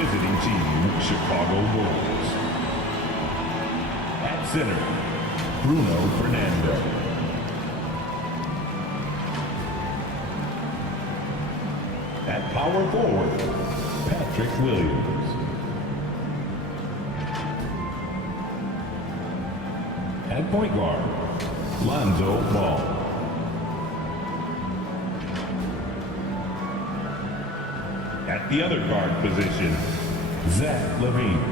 visiting team, Chicago Bulls. At center, Bruno Fernando. At power forward, Patrick Williams. At point guard, Lonzo Ball. At the other guard position, Zach LaVine.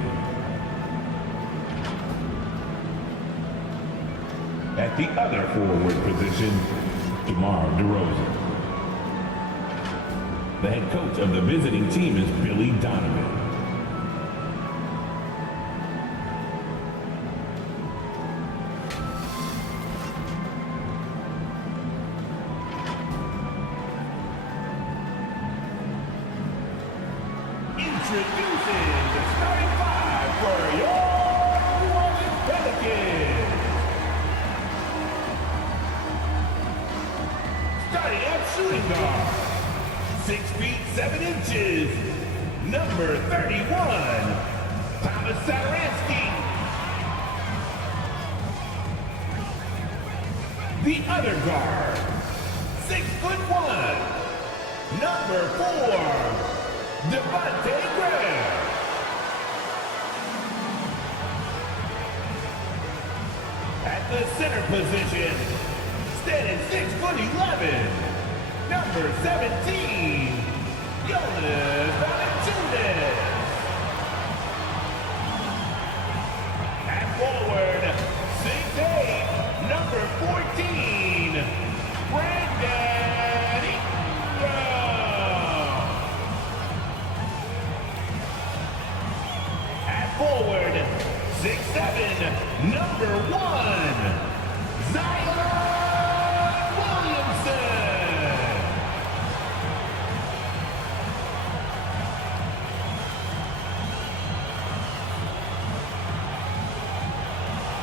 At the other forward position, DeMar DeRozan. The head coach of the visiting team is Billy Donovan. Introducing the starting five for your New Orleans Pelicans. Starting at shooting guard, 6 feet 7 inches, number 31, Thomas Satoransky. The other guard, 6'1", number 4, Devontae Graham. At the center position, standing 6'11", number 17, Jonas Valanciunas. At forward, 6'8", number 14, Brandon Ingram. At forward, 6'7", number 1, Zion Williamson.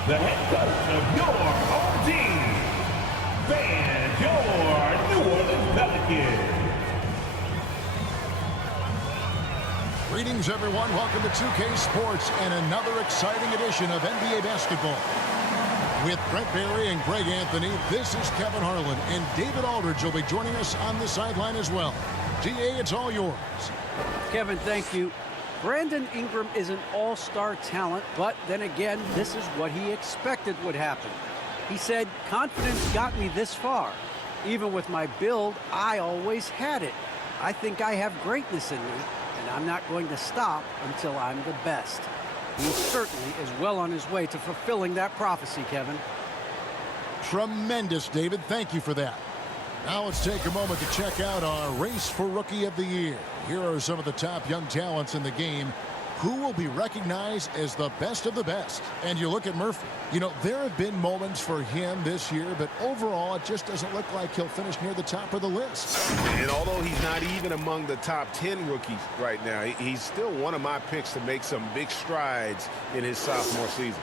The head coach of your home team, and your New Orleans Pelicans. Greetings, everyone. Welcome to 2K Sports and another exciting edition of NBA basketball. With Brent Barry and Greg Anthony, this is Kevin Harlan, and David Aldridge will be joining us on the sideline as well. GA, it's all yours. Kevin, thank you. Brandon Ingram is an all-star talent, but then again, this is what he expected would happen. He said, confidence got me this far. Even with my build, I always had it. I think I have greatness in me, and I'm not going to stop until I'm the best. He certainly is well on his way to fulfilling that prophecy, Kevin. Tremendous, David. Thank you for that. Now let's take a moment to check out our race for Rookie of the Year. Here are some of the top young talents in the game who will be recognized as the best of the best. And you look at Murphy. You know, there have been moments for him this year, but overall, it just doesn't look like he'll finish near the top of the list. And although he's not even among the top 10 rookies right now, he's still one of my picks to make some big strides in his sophomore season.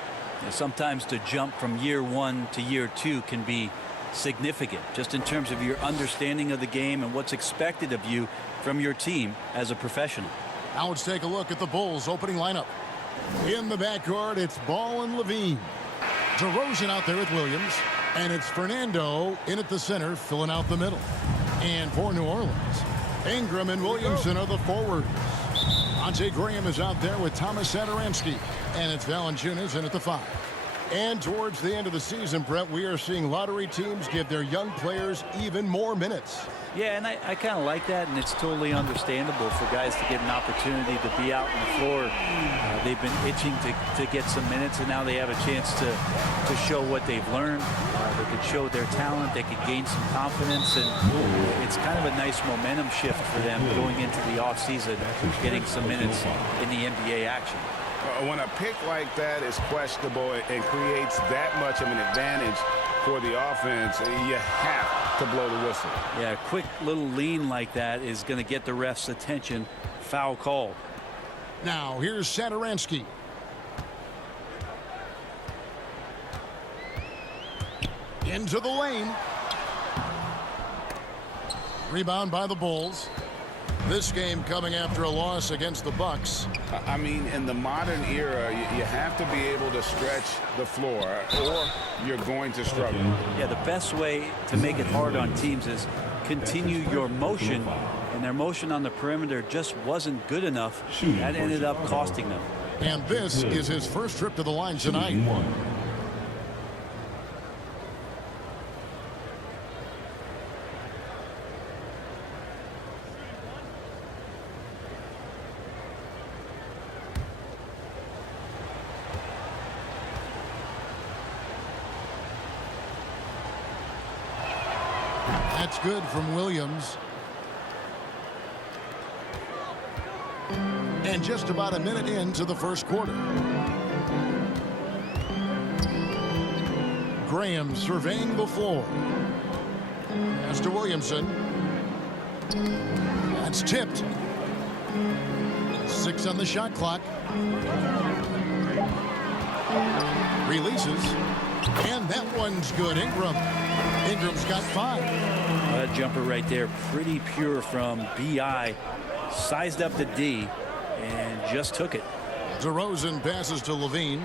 Sometimes to jump from year 1 to year 2 can be significant, just in terms of your understanding of the game and what's expected of you from your team as a professional. Now let's take a look at the Bulls' opening lineup. In the backcourt, it's Ball and LaVine. DeRozan out there with Williams. And it's Fernando in at the center, filling out the middle. And for New Orleans, Ingram and Williamson are the forwards. Devontae Graham is out there with Thomas Satoransky. And it's Valanciunas in at the 5. And towards the end of the season, Brett, we are seeing lottery teams give their young players even more minutes. Yeah, and I kind of like that, and it's totally understandable for guys to get an opportunity to be out on the floor. They've been itching to get some minutes, and now they have a chance to show what they've learned. They could show their talent. They could gain some confidence, and it's kind of a nice momentum shift for them going into the offseason, getting some minutes in the NBA action. When a pick like that is questionable and creates that much of an advantage for the offense, you have to blow the whistle. Yeah, a quick little lean like that is going to get the ref's attention. Foul call. Now here's Satoransky. Into the lane. Rebound by the Bulls. This game coming after a loss against the Bucks. I mean, in the modern era, you have to be able to stretch the floor, or you're going to struggle. Yeah, the best way to make it hard on teams is continue your motion, and their motion on the perimeter just wasn't good enough. That ended up costing them. And this is his first trip to the line tonight. That's good from Williams. And just about a minute into the first quarter. Graham surveying the floor. Pass to Williamson. That's tipped. 6 on the shot clock. Releases. And that one's good. Ingram's got 5. That jumper right there, pretty pure from B.I. Sized up the D and just took it. DeRozan passes to Levine.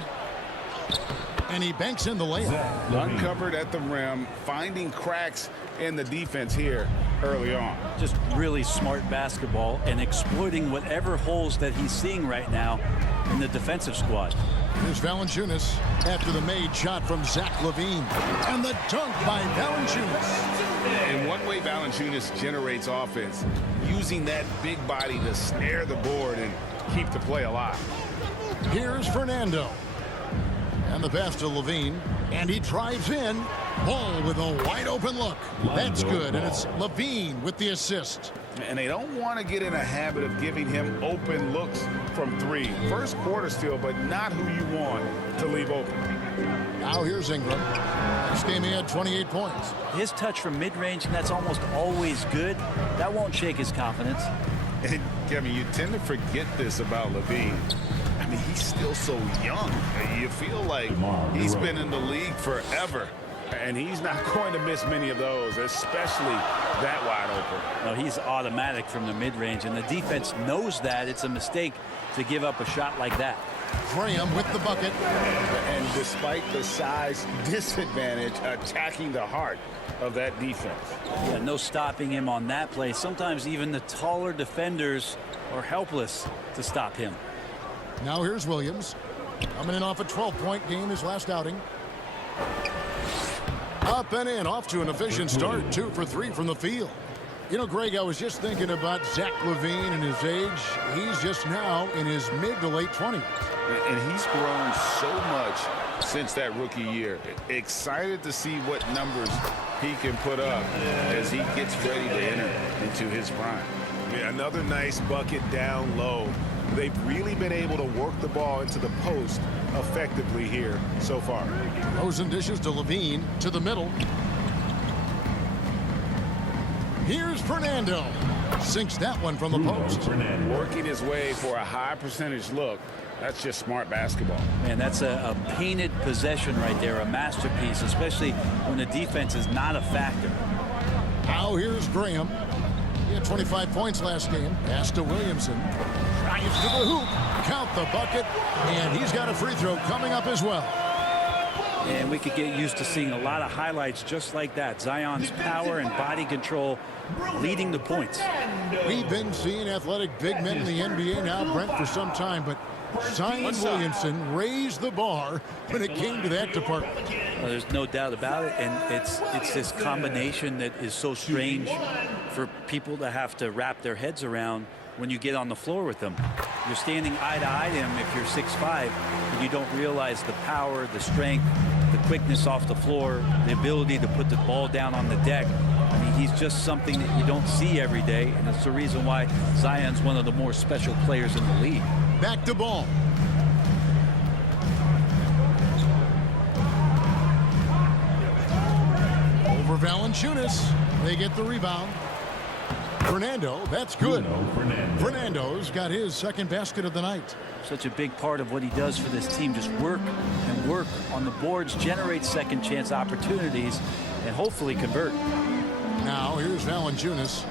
And he banks in the layup. Uncovered at the rim, finding cracks in the defense here early on. Just really smart basketball and exploiting whatever holes that he's seeing right now in the defensive squad. Here's Valanciunas after the made shot from Zach LaVine. And the dunk by Valanciunas. And one way Valanciunas generates offense, using that big body to snare the board and keep the play alive. Here's Fernando. And the pass to Levine. And he drives in. Ball with a wide open look. That's good. And it's Levine with the assist. And they don't want to get in a habit of giving him open looks from 3. First quarter still, but not who you want to leave open. Now here's Ingram. This game he had 28 points. His touch from mid-range, and that's almost always good. That won't shake his confidence. And Kevin, you tend to forget this about Levine. I mean, he's still so young. You feel like he's been in the league forever. And he's not going to miss many of those, especially that wide open. No, he's automatic from the mid-range, and the defense knows that. It's a mistake to give up a shot like that. Graham with the bucket. And despite the size disadvantage, attacking the heart of that defense. Yeah, no stopping him on that play. Sometimes even the taller defenders are helpless to stop him. Now here's Williams. Coming in off a 12-point game his last outing. Up and in, off to an efficient start. 2 for 3 from the field. You know, Greg, I was just thinking about Zach LaVine and his age. He's just now in his mid to late 20s. And he's grown so much since that rookie year. Excited to see what numbers he can put up as he gets ready to enter into his prime. Yeah, another nice bucket down low. They've really been able to work the ball into the post effectively here so far. Rosen dishes to Levine to the middle. Here's Fernando. Sinks that one from the post. Working his way for a high percentage look. That's just smart basketball. Man, that's a painted possession right there, a masterpiece, especially when the defense is not a factor. Now here's Graham. He had 25 points last game. Pass to Williamson. Drives to the hoop. Count the bucket. And he's got a free throw coming up as well. And we could get used to seeing a lot of highlights just like that. Zion's power and body control leading the points. We've been seeing athletic big men in the NBA now, Brent, for some time, but Zion Williamson raised the bar when it came to that department. Well, there's no doubt about it, and it's this combination that is so strange for people to have to wrap their heads around when you get on the floor with them. You're standing eye to eye to him if you're 6'5", and you don't realize the power, the strength, the quickness off the floor, the ability to put the ball down on the deck. I mean, he's just something that you don't see every day, and it's the reason why Zion's one of the more special players in the league. Back to ball. Over Valanciunas. They get the rebound. Fernando, that's good. Fernando's got his second basket of the night. Such a big part of what he does for this team, just work and work on the boards, generate second chance opportunities, and hopefully convert. Now here's Valanciunas.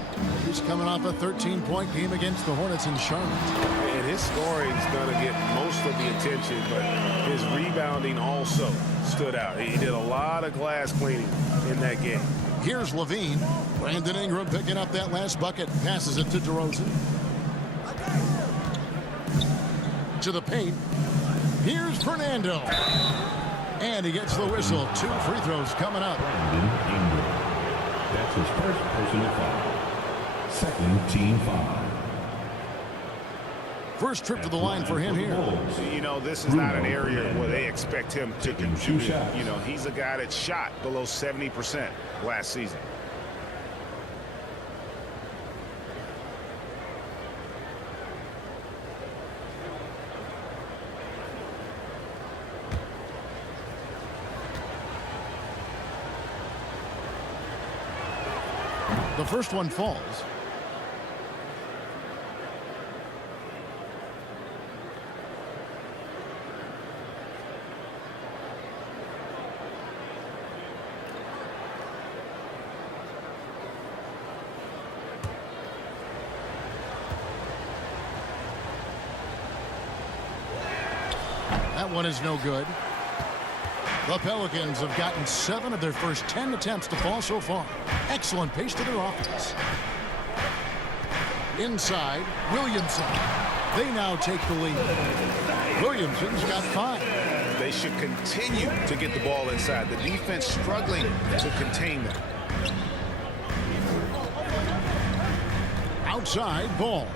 He's coming off a 13-point game against the Hornets in Charlotte. And his scoring is going to get most of the attention, but his rebounding also stood out. He did a lot of glass cleaning in that game. Here's Levine. Brandon Ingram picking up that last bucket. Passes it to DeRozan. To the paint. Here's Fernando. And he gets the whistle. 2 free throws coming up. Brandon Ingram. That's his first personal foul. Second team foul. First trip to the line for him here. You know, this is not an area where they expect him to contribute. You know, he's a guy that shot below 70% last season. The first one falls. That one is no good. The Pelicans have gotten 7 of their first 10 attempts to fall so far. Excellent pace to their offense. Inside, Williamson. They now take the lead. Williamson's got 5. They should continue to get the ball inside. The defense struggling to contain them. Outside, Ball.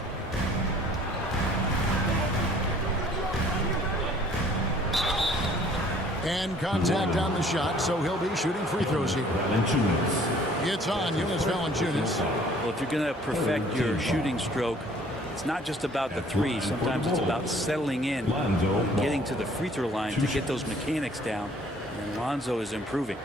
And contact on the shot, so he'll be shooting free throws here. It's on Jonas Valanciunas. Well, if you're going to perfect your shooting stroke, it's not just about the three. Sometimes it's about settling in, getting to the free throw line to get those mechanics down. And Lonzo is improving.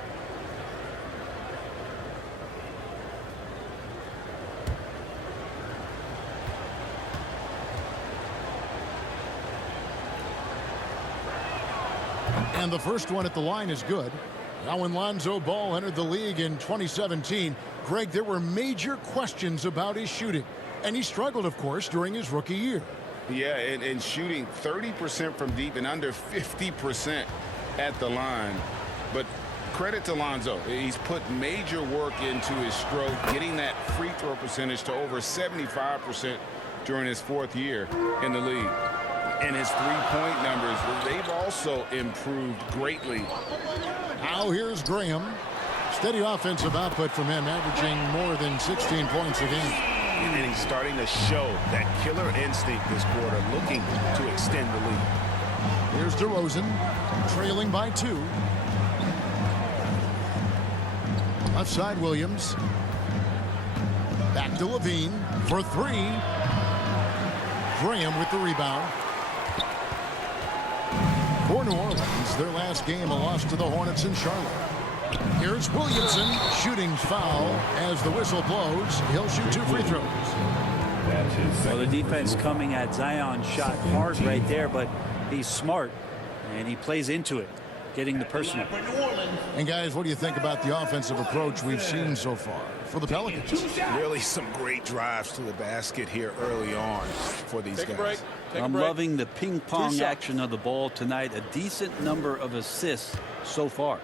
And the first one at the line is good. Now when Lonzo Ball entered the league in 2017, Greg, there were major questions about his shooting. And he struggled, of course, during his rookie year. Yeah, and shooting 30% from deep and under 50% at the line. But credit to Lonzo. He's put major work into his stroke, getting that free throw percentage to over 75% during his 4th year in the league. And his three-point numbers, they've also improved greatly. Now here's Graham. Steady offensive output from him, averaging more than 16 points a game. And he's starting to show that killer instinct this quarter, looking to extend the lead. Here's DeRozan, trailing by 2. Left side, Williams. Back to Levine for 3. Graham with the rebound. For New Orleans, their last game, a loss to the Hornets in Charlotte. Here's Williamson, shooting foul. As the whistle blows, he'll shoot 2 free throws. Well, the defense coming at Zion's shot hard right there, but he's smart, and he plays into it, getting the personal. And guys, what do you think about the offensive approach we've seen so far for the Pelicans? Really some great drives to the basket here early on for these guys. I'm loving the ping pong action of the ball tonight. A decent number of assists so far.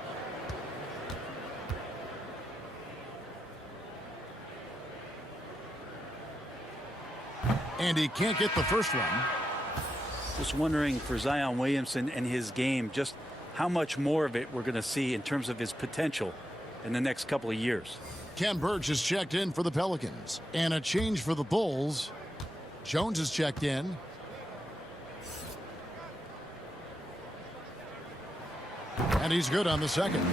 And he can't get the first one. Just wondering for Zion Williamson and his game, just how much more of it we're going to see in terms of his potential in the next couple of years. Ken Burge has checked in for the Pelicans. And a change for the Bulls. Jones has checked in. And he's good on the second.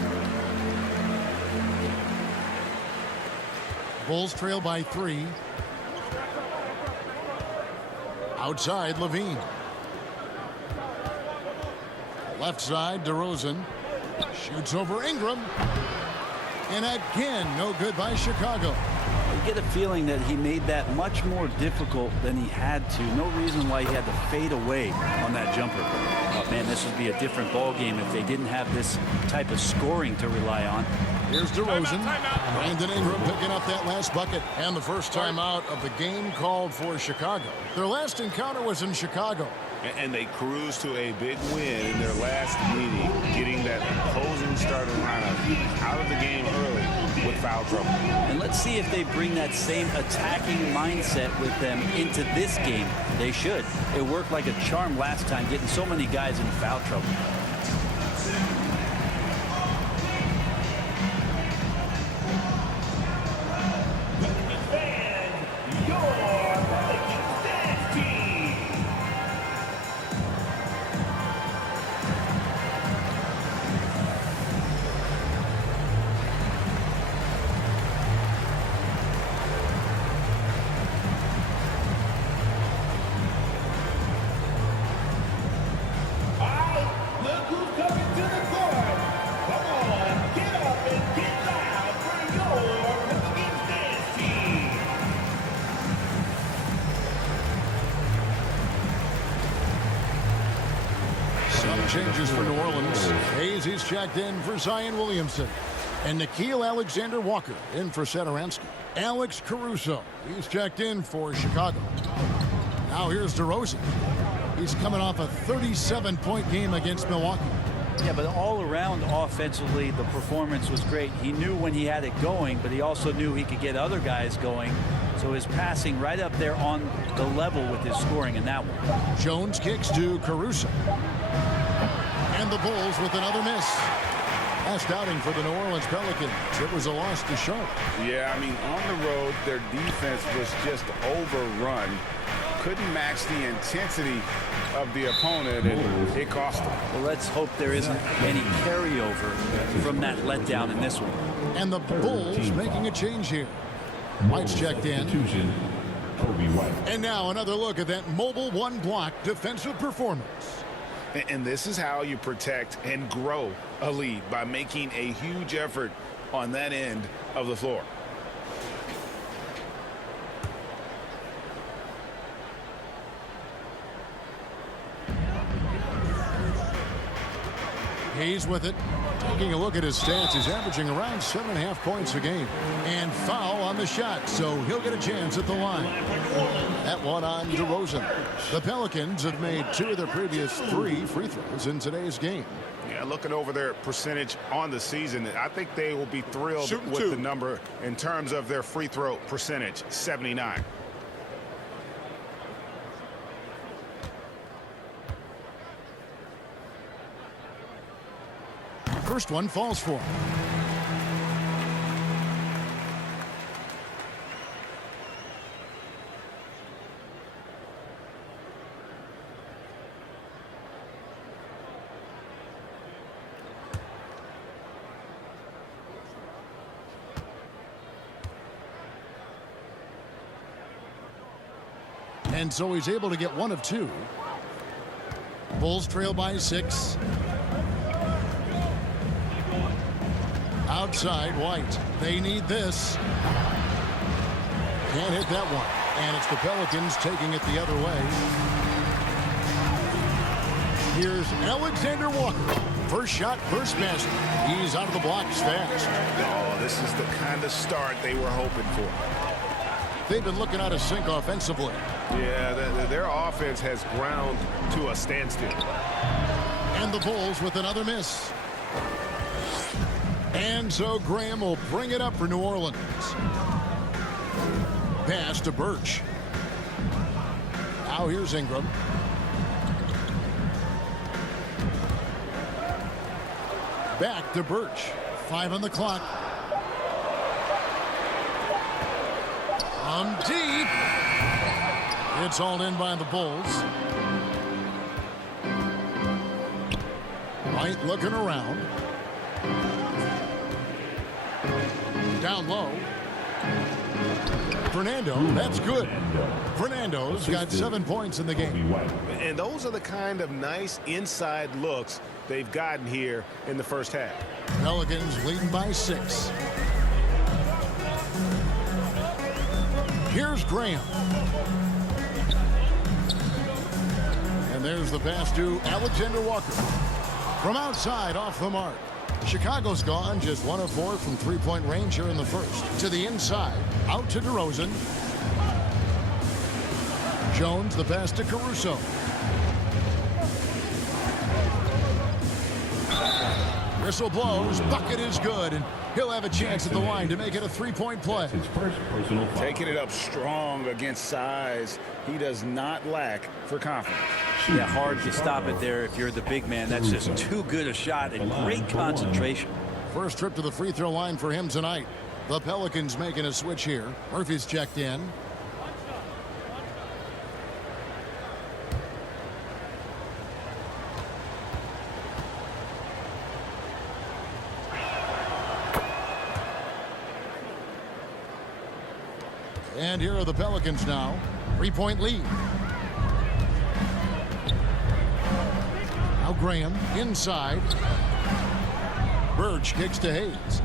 Bulls trail by 3. Outside, Levine. Left side, DeRozan. Shoots over Ingram. And again, no good by Chicago. You get a feeling that he made that much more difficult than he had to. No reason why he had to fade away on that jumper. Oh, man, this would be a different ball game if they didn't have this type of scoring to rely on. Here's DeRozan. Brandon Ingram picking up that last bucket. And the first timeout of the game called for Chicago. Their last encounter was in Chicago. And they cruised to a big win in their last meeting, getting that opposing starting lineup out of the game early with foul trouble. And let's see if they bring that same attacking mindset with them into this game. They should. It worked like a charm last time, getting so many guys in foul trouble. Changes for New Orleans. Hayes, he's checked in for Zion Williamson. And Nickeil Alexander-Walker in for Satoransky. Alex Caruso, he's checked in for Chicago. Now here's DeRozan. He's coming off a 37-point game against Milwaukee. Yeah, but all around offensively, the performance was great. He knew when he had it going, but he also knew he could get other guys going. So his passing right up there on the level with his scoring in that one. Jones kicks to Caruso. And the Bulls with another miss. Last outing for the New Orleans Pelicans. It was a loss to Charlotte. Yeah, I mean, on the road, their defense was just overrun. Couldn't match the intensity of the opponent, and it cost them. Well, let's hope there isn't any carryover from that letdown in this one. And the Bulls making a change here. White's checked in. And now another look at that mobile one-block defensive performance. And this is how you protect and grow a lead, by making a huge effort on that end of the floor. He's with it. Taking a look at his stats, he's averaging around 7.5 points a game. And foul on the shot, so he'll get a chance at the line. That one on DeRozan. The Pelicans have made 2 of their previous 3 free throws in today's game. Yeah, looking over their percentage on the season, I think they will be thrilled with the number in terms of their free throw percentage, 79. First one falls for him. And so he's able to get 1 of 2. Bulls trail by 6. Outside, White. They need this. Can't hit that one. And it's the Pelicans taking it the other way. Here's Alexander Walker. First shot, first basket. He's out of the blocks fast. Oh, this is the kind of start they were hoping for. They've been looking out of sync offensively. Yeah, their offense has ground to a standstill. And the Bulls with another miss. And so Graham will bring it up for New Orleans. Pass to Birch. Now here's Ingram. Back to Birch. 5 on the clock. From deep. It's all in by the Bulls. White looking around. Down low. Fernando, that's good. Fernando's got 7 points in the game. And those are the kind of nice inside looks they've gotten here in the first half. Pelicans leading by 6. Here's Graham. And there's the pass to Alexander Walker. From outside, off the mark. Chicago's gone just 1 of 4 from three-point range here in the first. To the inside, out to DeRozan. Jones, the pass to Caruso. Whistle blows, bucket is good, and he'll have a chance at the line to make it a three-point play. His first personal foul. Taking it up strong against size. He does not lack for confidence. Yeah, hard to stop it there if you're the big man. That's just too good a shot and great concentration. First trip to the free throw line for him tonight. The Pelicans making a switch here. Murphy's checked in. And here are the Pelicans now. 3-point lead. Now Graham inside. Birch kicks to Hayes.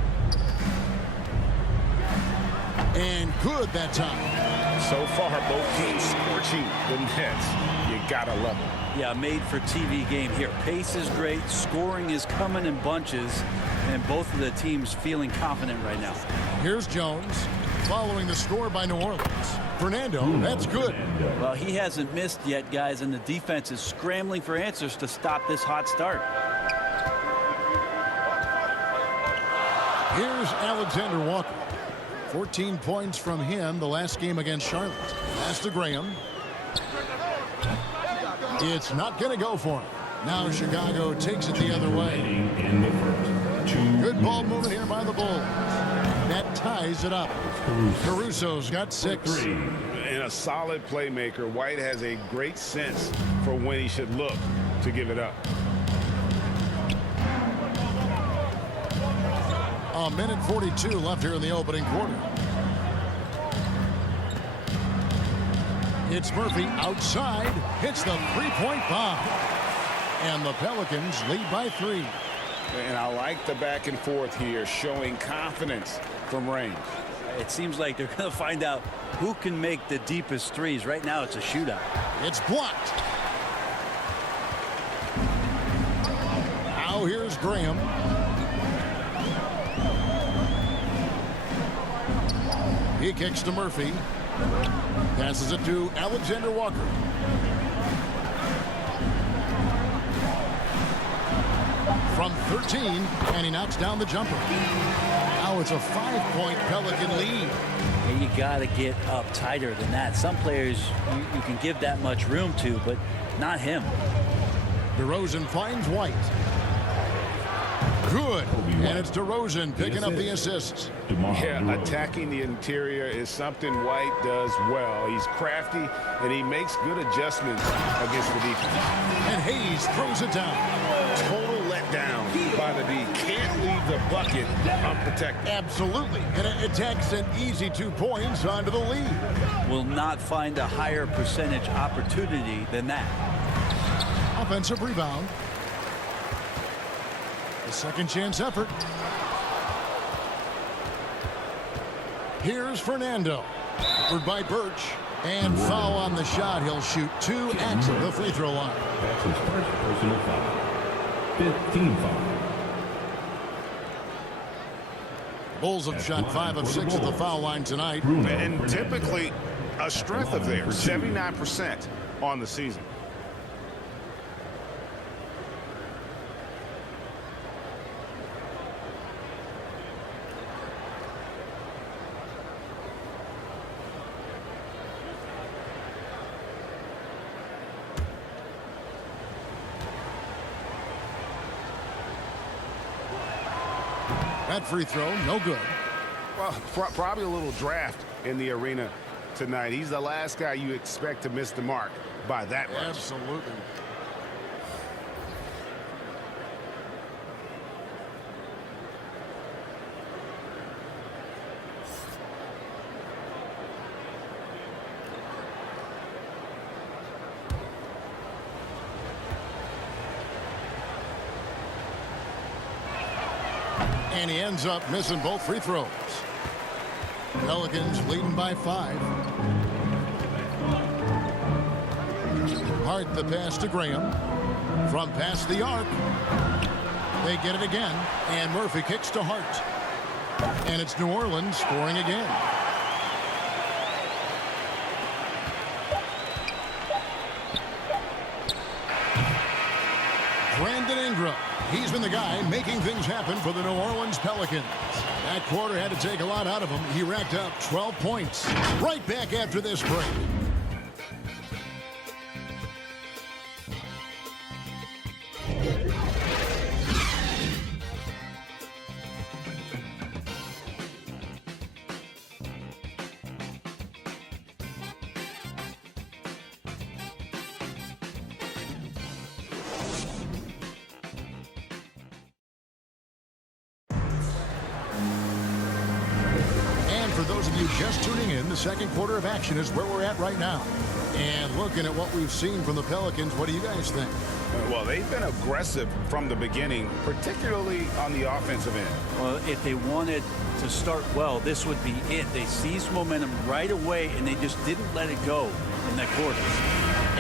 And good that time. So far, both teams scorching the Nets. You gotta love it. Yeah, made for TV game here. Pace is great. Scoring is coming in bunches. And both of the teams feeling confident right now. Here's Jones. Following the score by New Orleans. Fernando, that's good. Well, he hasn't missed yet, guys, and the defense is scrambling for answers to stop this hot start. Here's Alexander Walker. 14 points from him the last game against Charlotte. Pass to Graham. It's not going to go for him. Now Chicago takes it the other way. In the first. Good ball movement here by the Bulls. That ties it up. Caruso's got 6. And a solid playmaker, White has a great sense for when he should look to give it up. A minute 42 left here in the opening quarter. It's Murphy outside. Hits the three-point bomb. And the Pelicans lead by 3. And I like the back and forth here, showing confidence from range. It seems like they're going to find out who can make the deepest threes. Right now, it's a shootout. It's blocked. Now here's Graham. He kicks to Murphy. Passes it to Alexander Walker. From 13, and he knocks down the jumper. Now it's a 5-point Pelican lead. And you got to get up tighter than that. Some players you can give that much room to, but not him. DeRozan finds White. Good. And it's DeRozan picking up the assists. Yeah, attacking the interior is something White does well. He's crafty, and he makes good adjustments against the defense. And Hayes throws it down. Total letdown by the D. Can't leave the bucket unprotected. Absolutely. And it takes an easy 2 points onto the lead. Will not find a higher percentage opportunity than that. Offensive rebound. A second chance effort. Here's Fernando. Covered by Birch. And foul on the shot. He'll shoot 2 at the free throw line. That's his first personal foul. 15 foul. Bulls have shot 5 of 6 at the foul line tonight. And typically a strength of theirs, 79% on the season. That free throw, no good. Well, probably a little draft in the arena tonight. He's the last guy you expect to miss the mark by that much. Absolutely. And he ends up missing both free throws. Pelicans leading by 5. Hart the pass to Graham. From past the arc. They get it again, and Murphy kicks to Hart. And it's New Orleans scoring again. Brandon Ingram. He's been the guy making things happen for the New Orleans Pelicans. That quarter had to take a lot out of him. He racked up 12 points. Right back after this break. For those of you just tuning in, the second quarter of action is where we're at right now. And looking at what we've seen from the Pelicans, what do you guys think? Well, they've been aggressive from the beginning, particularly on the offensive end. Well, if they wanted to start well, this would be it. They seized momentum right away, and they just didn't let it go in that quarter.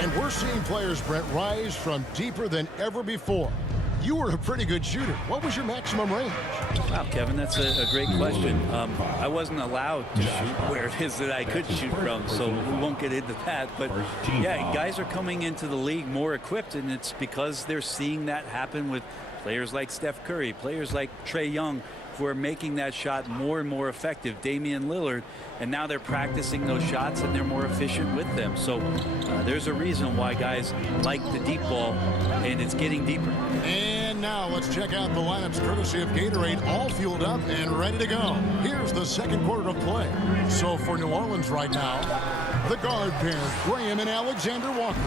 And we're seeing players, Brett, rise from deeper than ever before. You were a pretty good shooter. What was your maximum range? Wow, Kevin, that's a great question. I wasn't allowed to shoot where it is that I could shoot from, so we won't get into that. But, yeah, guys are coming into the league more equipped, and it's because they're seeing that happen with players like Steph Curry, players like Trae Young, who are making that shot more and more effective, Damian Lillard, and now they're practicing those shots and they're more efficient with them. So there's a reason why guys like the deep ball, and it's getting deeper. And now let's check out the lineups courtesy of Gatorade, all fueled up and ready to go. Here's the second quarter of play. So for New Orleans right now, the guard pair, Graham and Alexander Walker.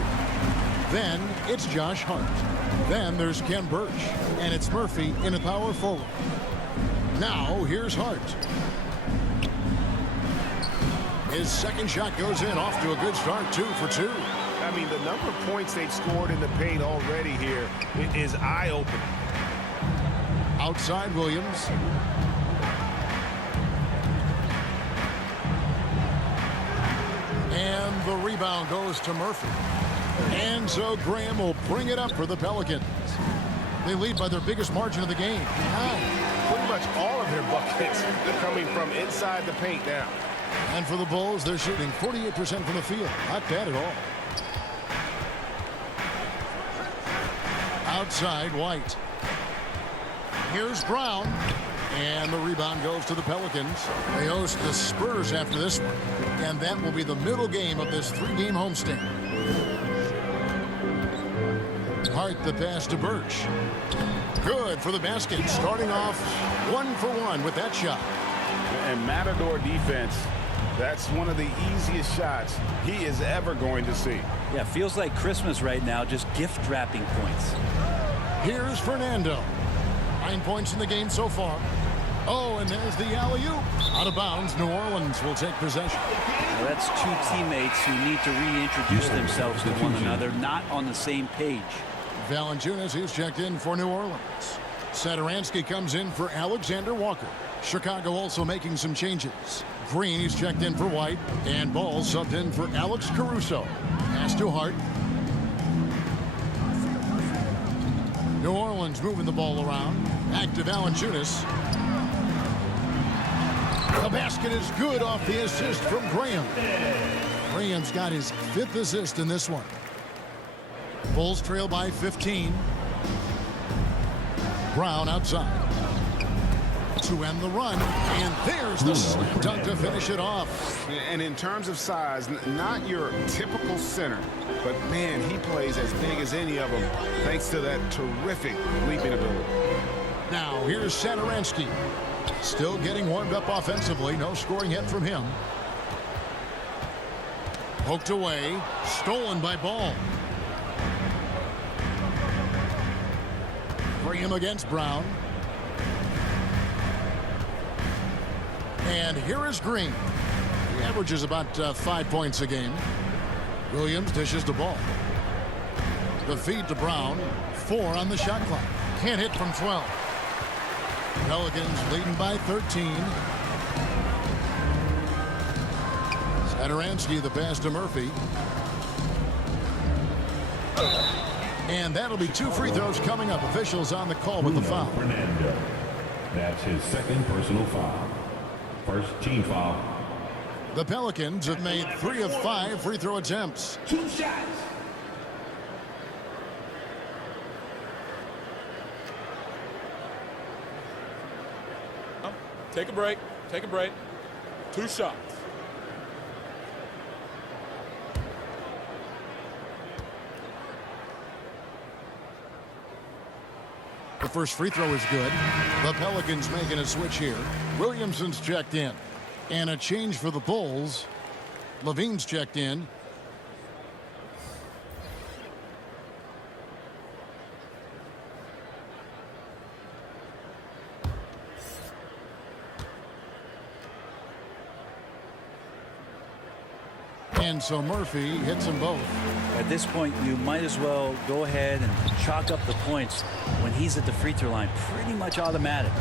Then it's Josh Hart. Then there's Ken Birch, and it's Murphy in a power forward. Now, here's Hart. His second shot goes in, off to a good start, 2 for 2. I mean, the number of points they've scored in the paint already here is eye-opening. Outside Williams. And the rebound goes to Murphy. And so Graham will bring it up for the Pelicans. They lead by their biggest margin of the game. Pretty much all of their buckets are coming from inside the paint now. And for the Bulls, they're shooting 48% from the field. Not bad at all. Outside White. Here's Brown. And the rebound goes to the Pelicans. They host the Spurs after this one. And that will be the middle game of this 3-game homestand. Hart the pass to Birch. Good for the basket. Starting off 1 for 1 with that shot. And Matador defense, that's one of the easiest shots he is ever going to see. Yeah, feels like Christmas right now, just gift wrapping points. Here's Fernando. 9 points in the game so far. Oh, and there's the alley-oop. Out of bounds, New Orleans will take possession. Well, that's two teammates who need to reintroduce themselves to one another, not on the same page. Valanciunas, he's checked in for New Orleans. Satoransky comes in for Alexander Walker. Chicago also making some changes. Green, he's checked in for White. And Ball subbed in for Alex Caruso. Pass to Hart. New Orleans moving the ball around. Back to Valanciunas. The basket is good off the assist from Graham. Graham's got his 5th assist in this one. Bulls trail by 15. Brown outside to end the run, and there's the slam dunk to finish it off. And in terms of size, not your typical center, but man, he plays as big as any of them thanks to that terrific leaping ability. Now here's Satoransky, still getting warmed up offensively. No scoring hit from him. Poked away, stolen by Ball. Graham against Brown. And here is Green. He averages about 5 points a game. Williams dishes the ball. The feed to Brown. 4 on the shot clock. Can't hit from 12. Pelicans leading by 13. Satoransky the pass to Murphy. And that'll be 2 free throws coming up. Officials on the call with the foul. Fernando. That's his second personal foul. First team foul. The Pelicans have made 3 of 5 free throw attempts. 2 shots. Take a break. Take a break. 2 shots. The first free throw is good. The Pelicans making a switch here. Williamson's checked in. And a change for the Bulls. Levine's checked in. And so Murphy hits them both. At this point, you might as well go ahead and chalk up the points when he's at the free throw line. Pretty much automatic.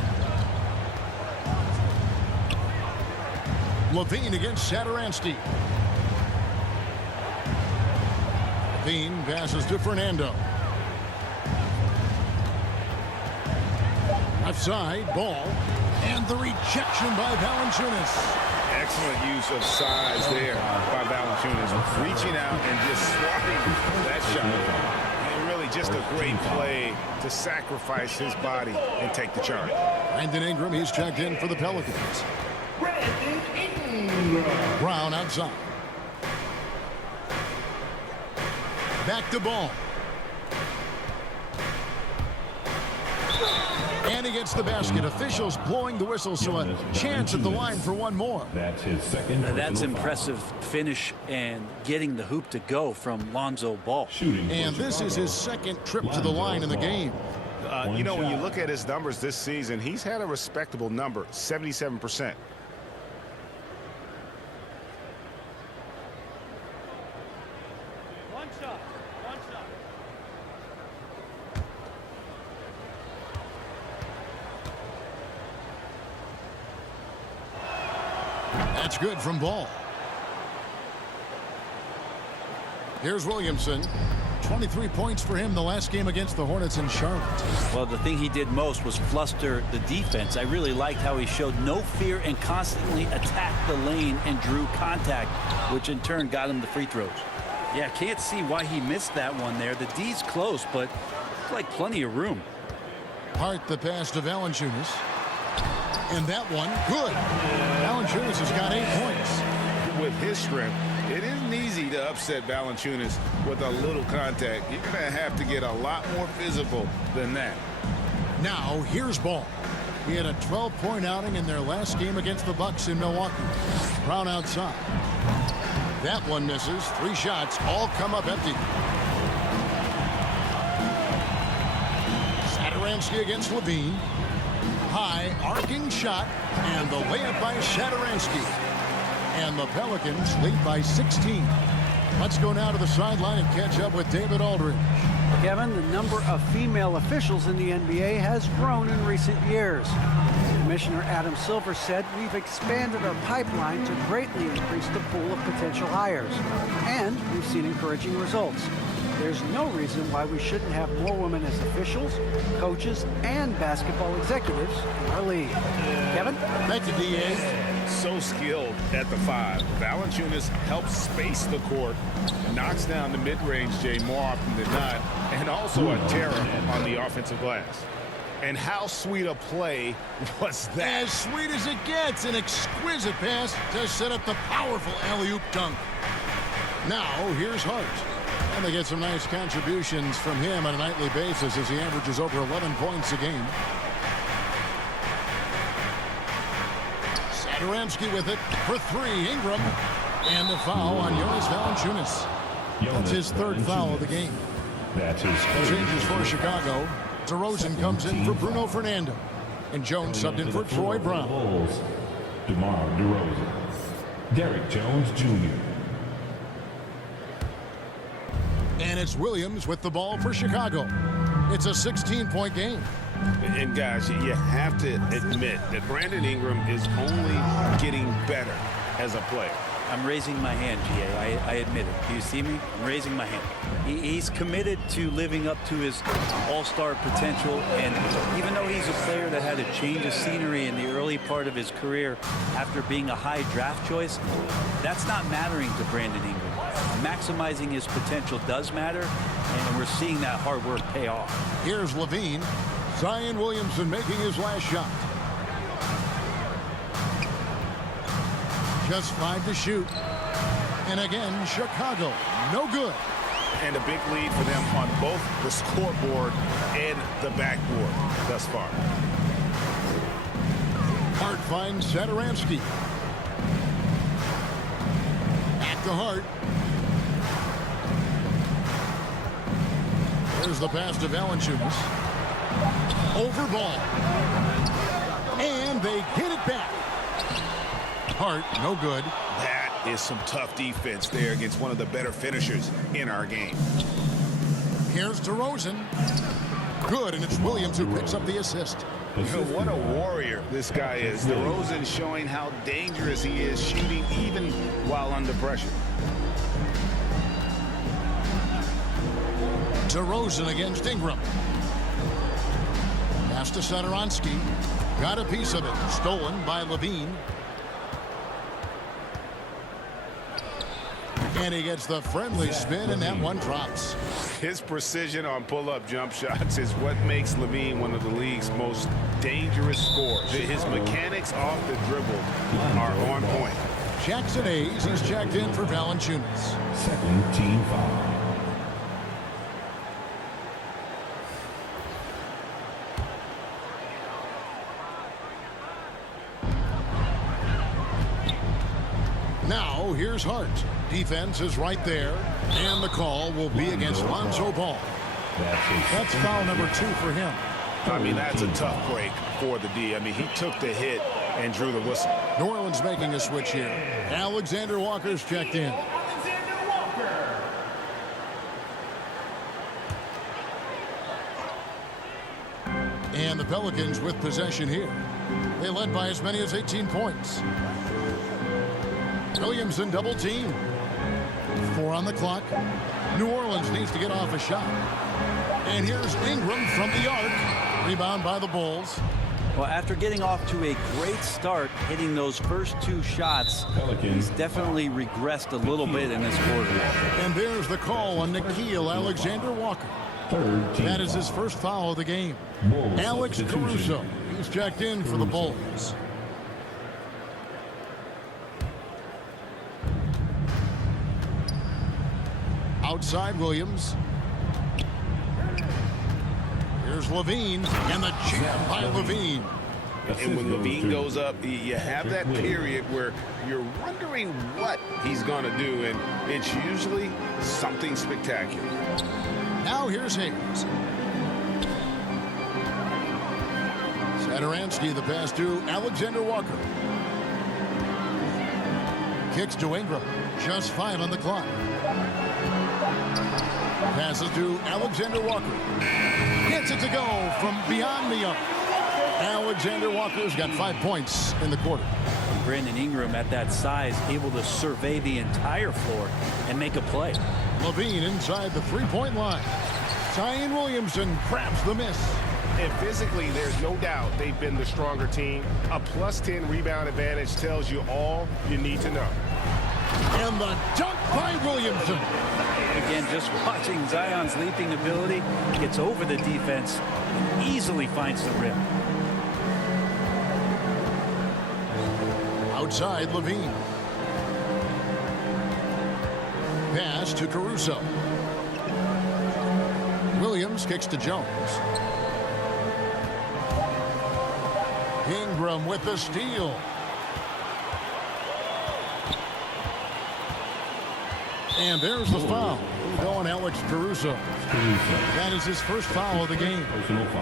Levine against Satoransky. Levine passes to Fernando. Left side, ball. And the rejection by Valanciunas. Excellent use of size there by Valanciunas, reaching out and just swatting that shot. And really just a great play to sacrifice his body and take the charge. Brandon Ingram, he's checked in for the Pelicans. Brandon Ingram. Brown outside. Back to ball. And he gets the basket. Officials blowing the whistle, so a chance at the line for one more. That's his second. That's impressive finish and getting the hoop to go from Lonzo Ball. Shooting. And this is his second trip to the line in the game. You know, when you look at his numbers this season, he's had a respectable number, 77%. One shot. That's good from Ball. Here's Williamson. 23 points for him the last game against the Hornets in Charlotte. Well, the thing he did most was fluster the defense. I really liked how he showed no fear and constantly attacked the lane and drew contact, which in turn got him the free throws. Yeah, can't see why he missed that one there. The D's close, but like plenty of room. Hart the pass to Valanciunas. And that one, good. Valanciunas has got 8 points. With his strength, it isn't easy to upset Valanciunas with a little contact. You're going to have to get a lot more physical than that. Now, here's Ball. He had a 12-point outing in their last game against the Bucks in Milwaukee. Brown outside. That one misses. 3 shots, all come up empty. Satoransky against Levine. High, arcing shot, and the layup by Satoransky. And the Pelicans lead by 16. Let's go now to the sideline and catch up with David Aldridge. Kevin, the number of female officials in the NBA has grown in recent years. Commissioner Adam Silver said we've expanded our pipeline to greatly increase the pool of potential hires. And we've seen encouraging results. There's no reason why we shouldn't have more women as officials, coaches, and basketball executives in our league. Kevin? Thank you, D.A. So skilled at the 5. Valanciunas helps space the court, knocks down the mid-range, Jay, more often than not, and also a terror on the offensive glass. And how sweet a play was that? As sweet as it gets, an exquisite pass to set up the powerful alley-oop dunk. Now, here's Hart. And they get some nice contributions from him on a nightly basis as he averages over 11 points a game. Satoransky with it for 3. Ingram. And the foul on Jonas Valanciunas. That's his 3rd foul of the game. That's his Changes for Chicago. DeRozan comes in for Bruno Fernando. And Jones subbed in for Troy Brown. Bulls, DeMar DeRozan. Derrick Jones Jr. And it's Williams with the ball for Chicago. It's a 16-point game. And guys, you have to admit that Brandon Ingram is only getting better as a player. I'm raising my hand, GA. I admit it. Do you see me? I'm raising my hand. He's committed to living up to his all-star potential, and even though he's a player that had a change of scenery in the early part of his career after being a high draft choice, that's not mattering to Brandon Ingram. Maximizing his potential does matter, and we're seeing that hard work pay off. Here's Levine. Zion Williamson making his last shot. Just 5 to shoot. And again, Chicago, no good. And a big lead for them on both the scoreboard and the backboard thus far. Hart finds Satoransky. Back to Hart. There's the pass to Valanciunas. Over ball. And they get it back. Hart, no good. That is some tough defense there against one of the better finishers in our game. Here's DeRozan. Good, and it's Williams who picks up the assist. What a warrior this guy is. DeRozan showing how dangerous he is shooting even while under pressure. DeRozan against Ingram. Pass to Satoransky. Got a piece of it. Stolen by Levine. And he gets the friendly spin, and that one drops. His precision on pull-up jump shots is what makes Levine one of the league's most dangerous scorers. His mechanics off the dribble are on point. Jackson Hayes, he's checked in for Valanciunas. Second team foul. Now, here's Hart. Defense is right there, and the call will be against Lonzo Ball. That's foul number 2 for him. I mean, that's a tough break for the D. I mean, he took the hit and drew the whistle. New Orleans making a switch here. Alexander Walker's checked in. Alexander Walker. And the Pelicans with possession here. They led by as many as 18 points. Williamson double team. 4 on the clock. New Orleans needs to get off a shot. And here's Ingram from the arc. Rebound by the Bulls. Well, after getting off to a great start, hitting those first 2 shots, he's definitely regressed a little bit in this quarter. And there's the call on Nickeil Alexander Walker. That is his first foul of the game. Alex Caruso, he's checked in for the Bulls. Outside Williams. Here's Levine, and the jam by Levine. And when Levine goes up, you have that period where you're wondering what he's going to do, and it's usually something spectacular. Now here's Hayes. Satoransky, the pass to Alexander Walker. Kicks to Ingram. Just 5 on the clock. Passes to Alexander Walker. Gets it to go from beyond the arc. Alexander Walker's got 5 points in the quarter. Brandon Ingram at that size, able to survey the entire floor and make a play. Levine inside the 3-point line. Zion Williamson grabs the miss. And physically, there's no doubt they've been the stronger team. A +10 rebound advantage tells you all you need to know. And the dunk by Williamson. Again, just watching Zion's leaping ability, gets over the defense, and easily finds the rim. Outside Levine. Pass to Caruso. Williams kicks to Jones. Ingram with the steal. And there's the foul. Going Alex Caruso. That is his first foul of the game.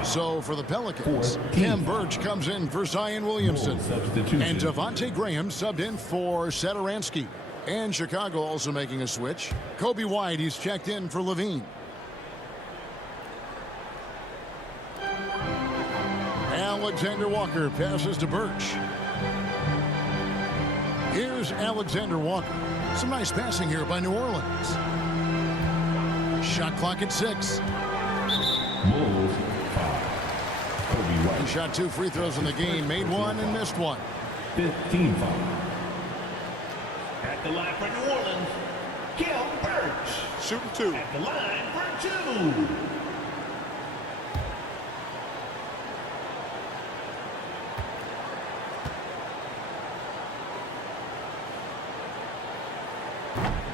So for the Pelicans, Khem Birch comes in for Zion Williamson. And Devontae Graham subbed in for Satoransky. And Chicago also making a switch. Kobe White, he's checked in for Levine. Alexander Walker passes to Birch. Here's Alexander Walker. Some nice passing here by New Orleans. Shot clock at 6. Bulls 5. Kobe He White. shot 2 free throws in the game, made 1 and missed 1. 15 foul. At the line for New Orleans, Gil Birch. Shooting 2. At the line for 2.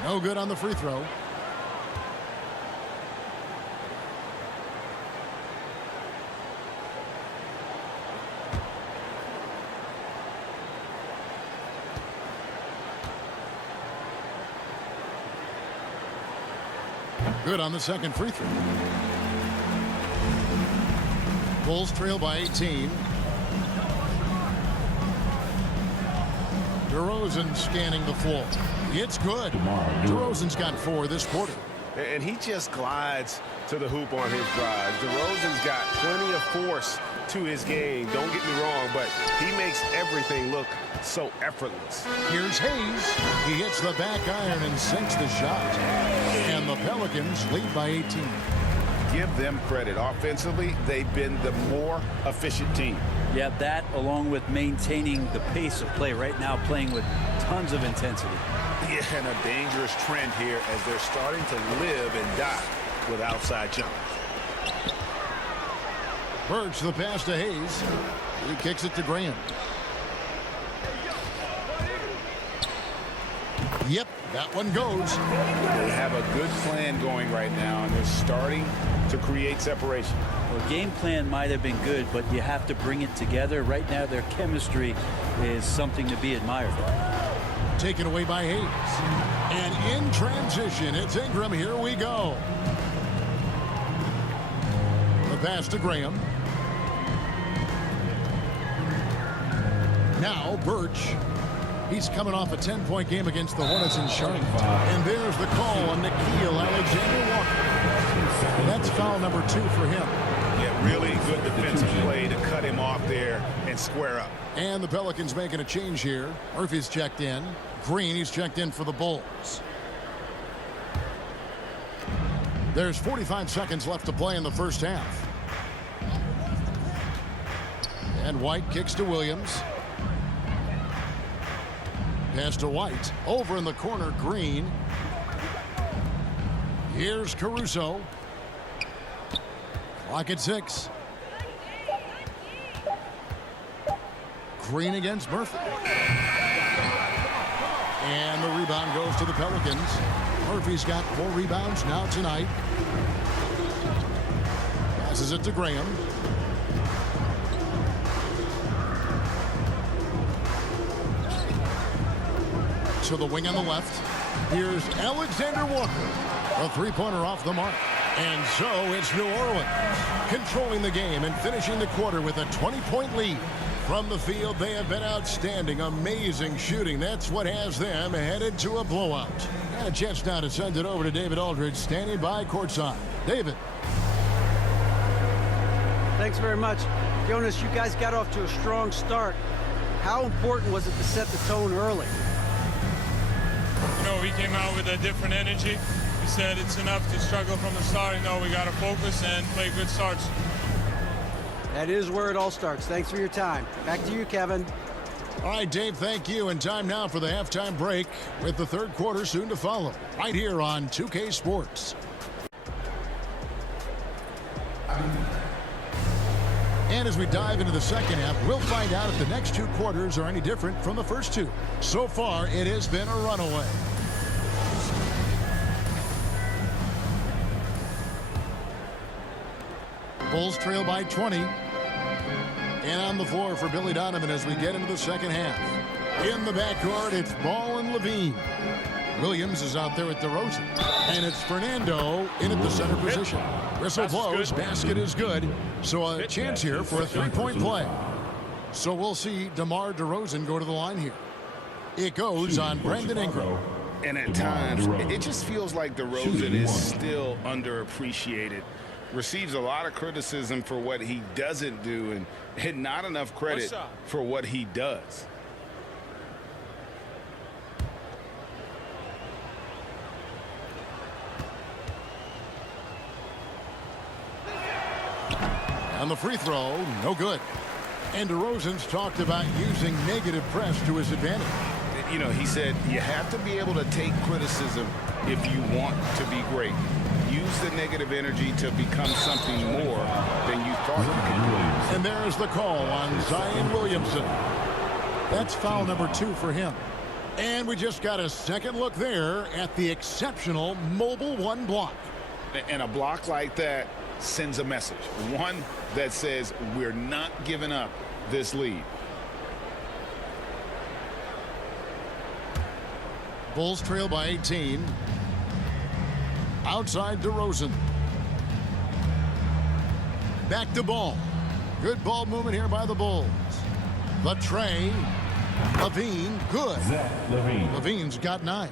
No good on the free throw. Good on the second free throw. Bulls trail by 18. DeRozan scanning the floor. It's good. DeRozan's got 4 this quarter. And he just glides to the hoop on his drives. DeRozan's got plenty of force to his game. Don't get me wrong, but he makes everything look so effortless. Here's Hayes. He hits the back iron and sinks the shot. And the Pelicans lead by 18. Give them credit. Offensively, they've been the more efficient team. Yeah, that along with maintaining the pace of play right now, playing with tons of intensity. Yeah, and a dangerous trend here as they're starting to live and die with outside jumpers. Birch the pass to Hayes. He kicks it to Graham. Yep, that one goes. They have a good plan going right now, and they're starting to create separation. Well, game plan might have been good, but you have to bring it together. Right now, their chemistry is something to be admired. Taken away by Hayes. And in transition, it's Ingram. Here we go. The pass to Graham. Now Birch. He's coming off a 10-point game against the Hornets in Charlotte. And there's the call on Nickeil Alexander-Walker. That's foul number 2 for him. Yeah, really good defensive play to cut him off there and square up. And the Pelicans making a change here. Murphy's checked in. Green, he's checked in for the Bulls. There's 45 seconds left to play in the first half. And White kicks to Williams. Pass to White. Over in the corner, Green. Here's Caruso. Clock at 6. Green against Murphy. And the rebound goes to the Pelicans. Murphy's got 4 rebounds now tonight. Passes it to Graham. To the wing on the left. Here's Alexander Walker. A 3-pointer off the mark. And so it's New Orleans controlling the game and finishing the quarter with a 20-point lead. From the field, they have been outstanding. Amazing shooting. That's what has them headed to a blowout. And a chance now to send it over to David Aldridge, standing by courtside. David. Thanks very much. Jonas, you guys got off to a strong start. How important was it to set the tone early? You know, we came out with a different energy. We said it's enough to struggle from the start. You know, we got to focus and play good starts. That is where it all starts. Thanks for your time. Back to you, Kevin. All right, Dave, thank you. And time now for the halftime break with the third quarter soon to follow. Right here on 2K Sports. And as we dive into the second half, we'll find out if the next 2 quarters are any different from the first 2. So far, it has been a runaway. Bulls trail by 20. And on the floor for Billy Donovan as we get into the second half. In the backcourt, it's Ball and Levine. Williams is out there with DeRozan. And it's Fernando in at the center position. Whistle blows, basket is good. So a chance here for a 3-point play. So we'll see DeMar DeRozan go to the line here. It goes on Brandon Ingram. And at times, it just feels like DeRozan is still underappreciated. Receives a lot of criticism for what he doesn't do and not enough credit for what he does. On the free throw, no good. And DeRozan's talked about using negative press to his advantage. You know, he said you have to be able to take criticism if you want to be great. Use the negative energy to become something more than you thought you could do. And there's the call on Zion Williamson. That's foul number 2 for him. And we just got a second look there at the exceptional mobile 1 block. And a block like that sends a message. One that says we're not giving up this lead. Bulls trail by 18. Outside DeRozan. Back to Ball. Good ball movement here by the Bulls. The tray. Levine, good. Levine's got 9.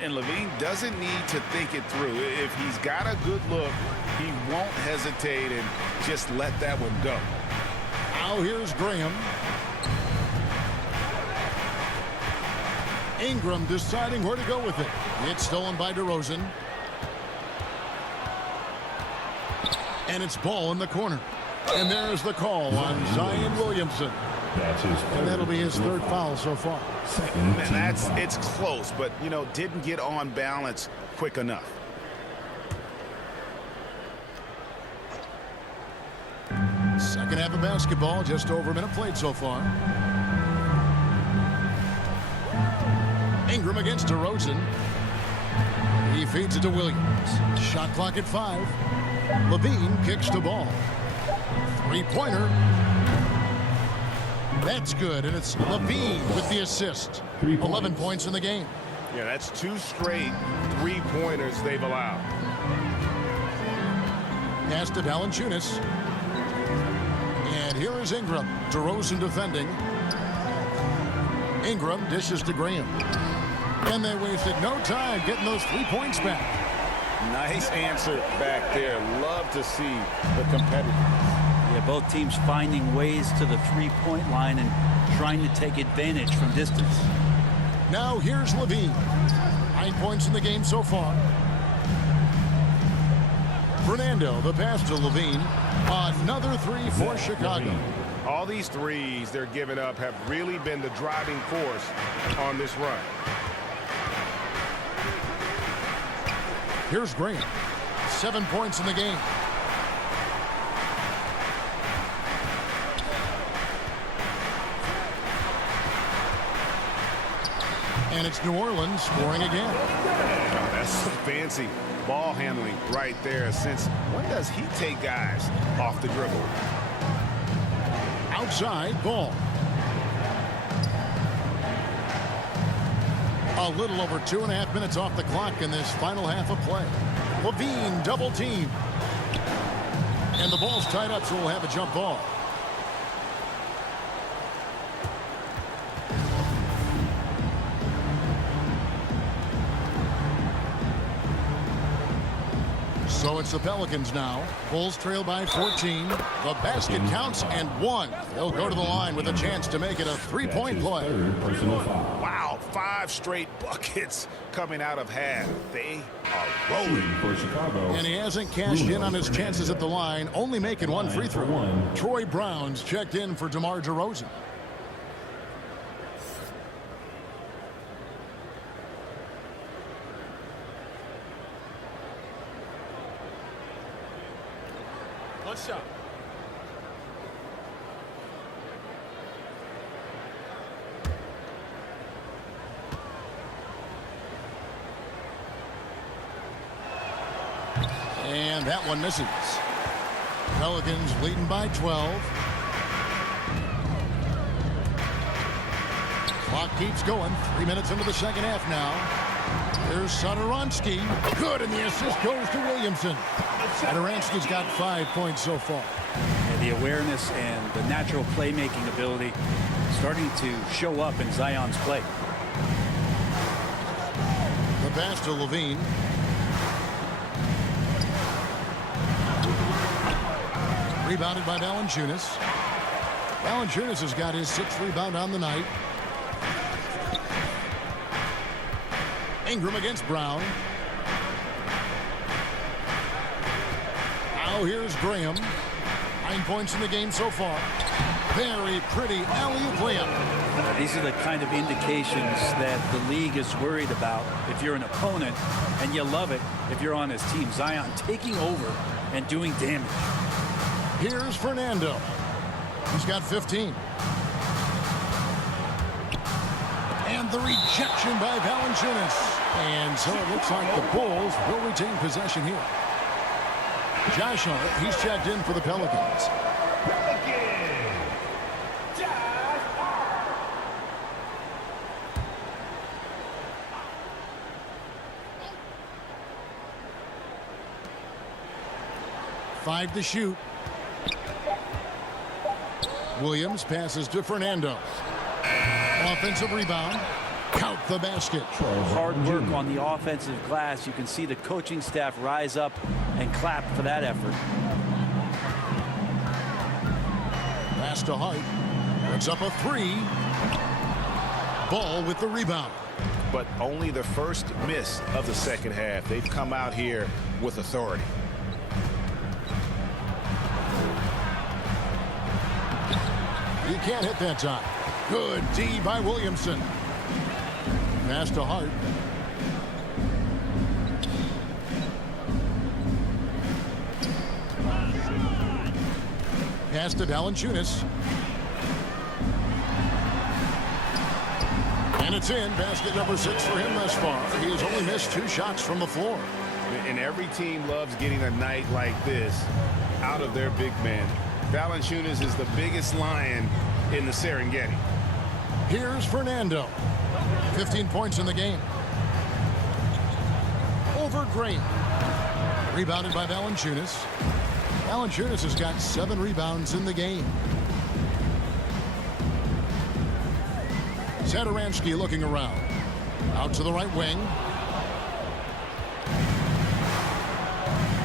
And Levine doesn't need to think it through. If he's got a good look, he won't hesitate and just let that one go. Now here's Graham. Ingram deciding where to go with it. It's stolen by DeRozan. And it's Ball in the corner. And there's the call on Zion Williamson. And that'll be his 3rd foul so far. And it's close, but, you know, didn't get on balance quick enough. Second half of basketball, just over a minute played so far. Ingram against DeRozan. He feeds it to Williams. Shot clock at 5. Levine kicks the ball. 3-pointer. That's good, and it's Levine with the assist. 11 points in the game. Yeah, that's 2 straight 3-pointers they've allowed. Pass to Valanciunas. And here is Ingram. DeRozan defending. Ingram dishes to Graham. And they wasted no time getting those 3 points back. Nice answer back there. Love to see the competitiveness. Yeah, both teams finding ways to the 3-point line and trying to take advantage from distance. Now here's Levine. 9 points in the game so far. Fernando, the pass to Levine. Another 3 for Chicago. All these threes they're giving up have really been the driving force on this run. Here's Graham. 7 points in the game. And it's New Orleans scoring again. That's fancy ball handling right there. Since when does he take guys off the dribble? Outside Ball. A little over 2.5 minutes off the clock in this final half of play. Levine double team. And the ball's tied up, so we'll have a jump ball. So it's the Pelicans now. Bulls trail by 14. The basket counts and 1. They'll go to the line with a chance to make it a 3-point play. Wow, 5 straight buckets coming out of half. They are rolling for Chicago. And he hasn't cashed in on his chances at the line, only making 1 free throw. Troy Brown's checked in for DeMar DeRozan. What's up? And that one misses. Pelicans leading by 12. Clock keeps going. 3 minutes into the second half now. Here's Satoransky. Good, and the assist goes to Williamson. Satoransky's got 5 points so far. And the awareness and the natural playmaking ability starting to show up in Zion's play. The pass to Levine. Rebounded by Valanciunas. Valanciunas has got his 6th rebound on the night. Ingram against Brown. Now here's Graham. 9 points in the game so far. Very pretty alley-oop layup. These are the kind of indications that the league is worried about if you're an opponent, and you love it if you're on his team. Zion taking over and doing damage. Here's Fernando. He's got 15. And the rejection by Valanciunas. And so it looks like the Bulls will retain possession here. Josh Hart, he's checked in for the Pelicans. Josh Hart. 5 to shoot. Williams passes to Fernando. Offensive rebound. Count the basket. Hard work on the offensive glass. You can see the coaching staff rise up and clap for that effort. Pass to Hart. Puts up a 3. Ball with the rebound. But only the first miss of the second half. They've come out here with authority. He can't hit that time. Good D by Williamson. Pass to Hart. Pass to Valanciunas. And it's in. Basket number 6 for him thus far. He has only missed 2 shots from the floor. And every team loves getting a night like this out of their big man. Valanciunas is the biggest lion in the Serengeti. Here's Fernando. 15 points in the game. Over Graham. Rebounded by Valanciunas. Valanciunas has got 7 rebounds in the game. Satoransky looking around. Out to the right wing.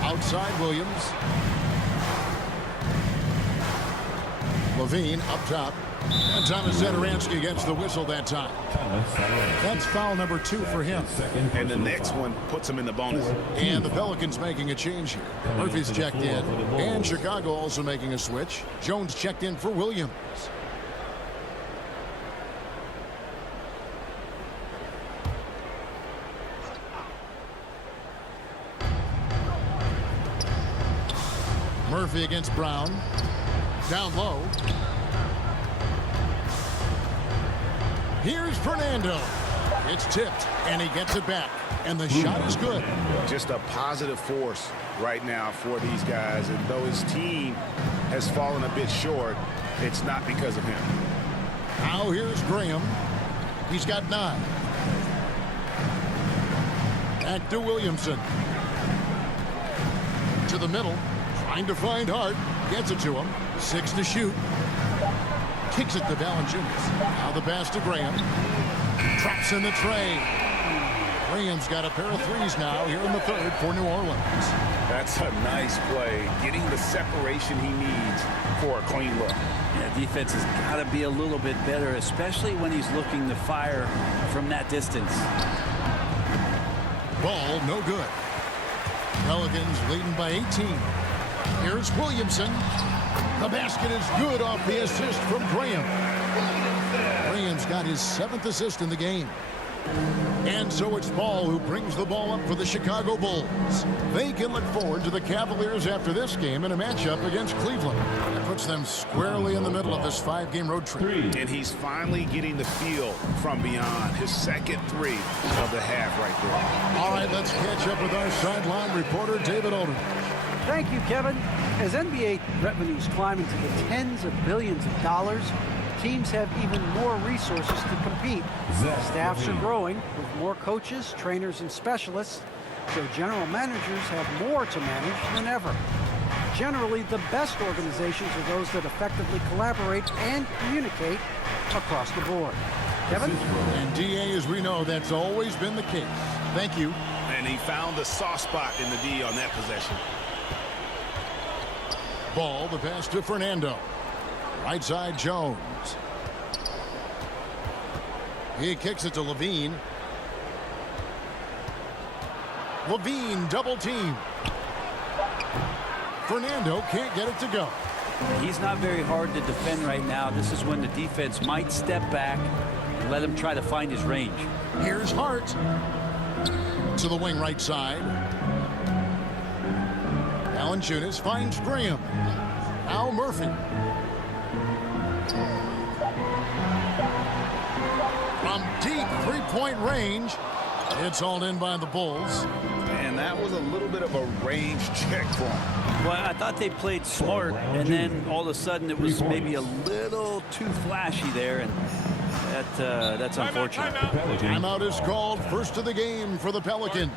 Outside Williams. Levine up top. And Thomas Satoransky gets the whistle that time. That's foul number 2 for him. And the next one puts him in the bonus. And the Pelicans making a change here. Murphy's checked in. And Chicago also making a switch. Jones checked in for Williams. Murphy against Brown. Down low. Here's Fernando. It's tipped, and he gets it back. And the shot is good. Just a positive force right now for these guys. And though his team has fallen a bit short, it's not because of him. Now here's Graham. He's got 9. Back to Williamson. To the middle. Trying to find Hart. Gets it to him. 6 to shoot. Kicks it to Valanciunas. Now the pass to Graham. Drops in the tray. Graham's got a pair of 3s now here in the 3rd for New Orleans. That's a nice play. Getting the separation he needs for a clean look. Yeah, defense has got to be a little bit better, especially when he's looking to fire from that distance. Ball no good. Pelicans leading by 18. Here's Williamson. The basket is good off the assist from Graham. Graham's got his 7th assist in the game. And so it's Ball who brings the ball up for the Chicago Bulls. They can look forward to the Cavaliers after this game in a matchup against Cleveland. That puts them squarely in the middle of this 5-game road trip. And he's finally getting the feel from beyond. His second 3 of the half right there. All right, let's catch up with our sideline reporter, David Aldridge. Thank you, Kevin. As NBA revenues climb into the tens of billions of dollars, teams have even more resources to compete. Staffs are growing with more coaches, trainers, and specialists, so general managers have more to manage than ever. Generally, the best organizations are those that effectively collaborate and communicate across the board. Kevin? And DA, as we know, that's always been the case. Thank you. And he found the soft spot in the D on that possession. Ball, the pass to Fernando. Right side, Jones. He kicks it to Levine. Levine double team. Fernando can't get it to go. He's not very hard to defend right now. This is when the defense might step back and let him try to find his range. Here's Hart to the wing right side. Valanciunas finds Graham. Now Murphy. From deep three-point range. It's hauled in by the Bulls. And that was a little bit of a range check for him. Well, I thought they played smart, and then all of a sudden it was maybe a little too flashy there, and that's unfortunate. Timeout is called. First of the game for the Pelicans.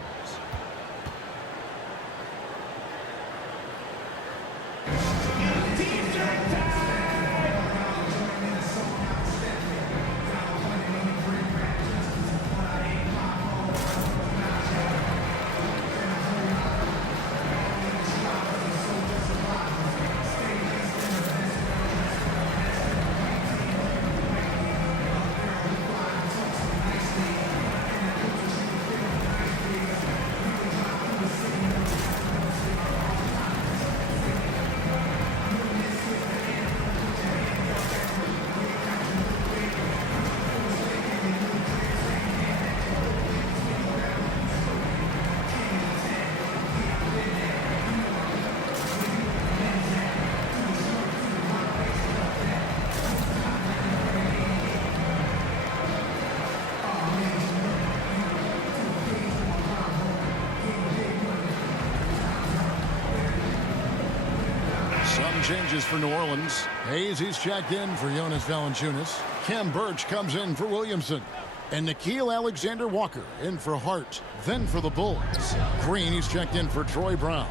Changes for New Orleans. Hayes, he's checked in for Jonas Valanciunas. Cam Birch comes in for Williamson. And Nickeil Alexander-Walker in for Hart. Then for the Bulls. Green, he's checked in for Troy Brown.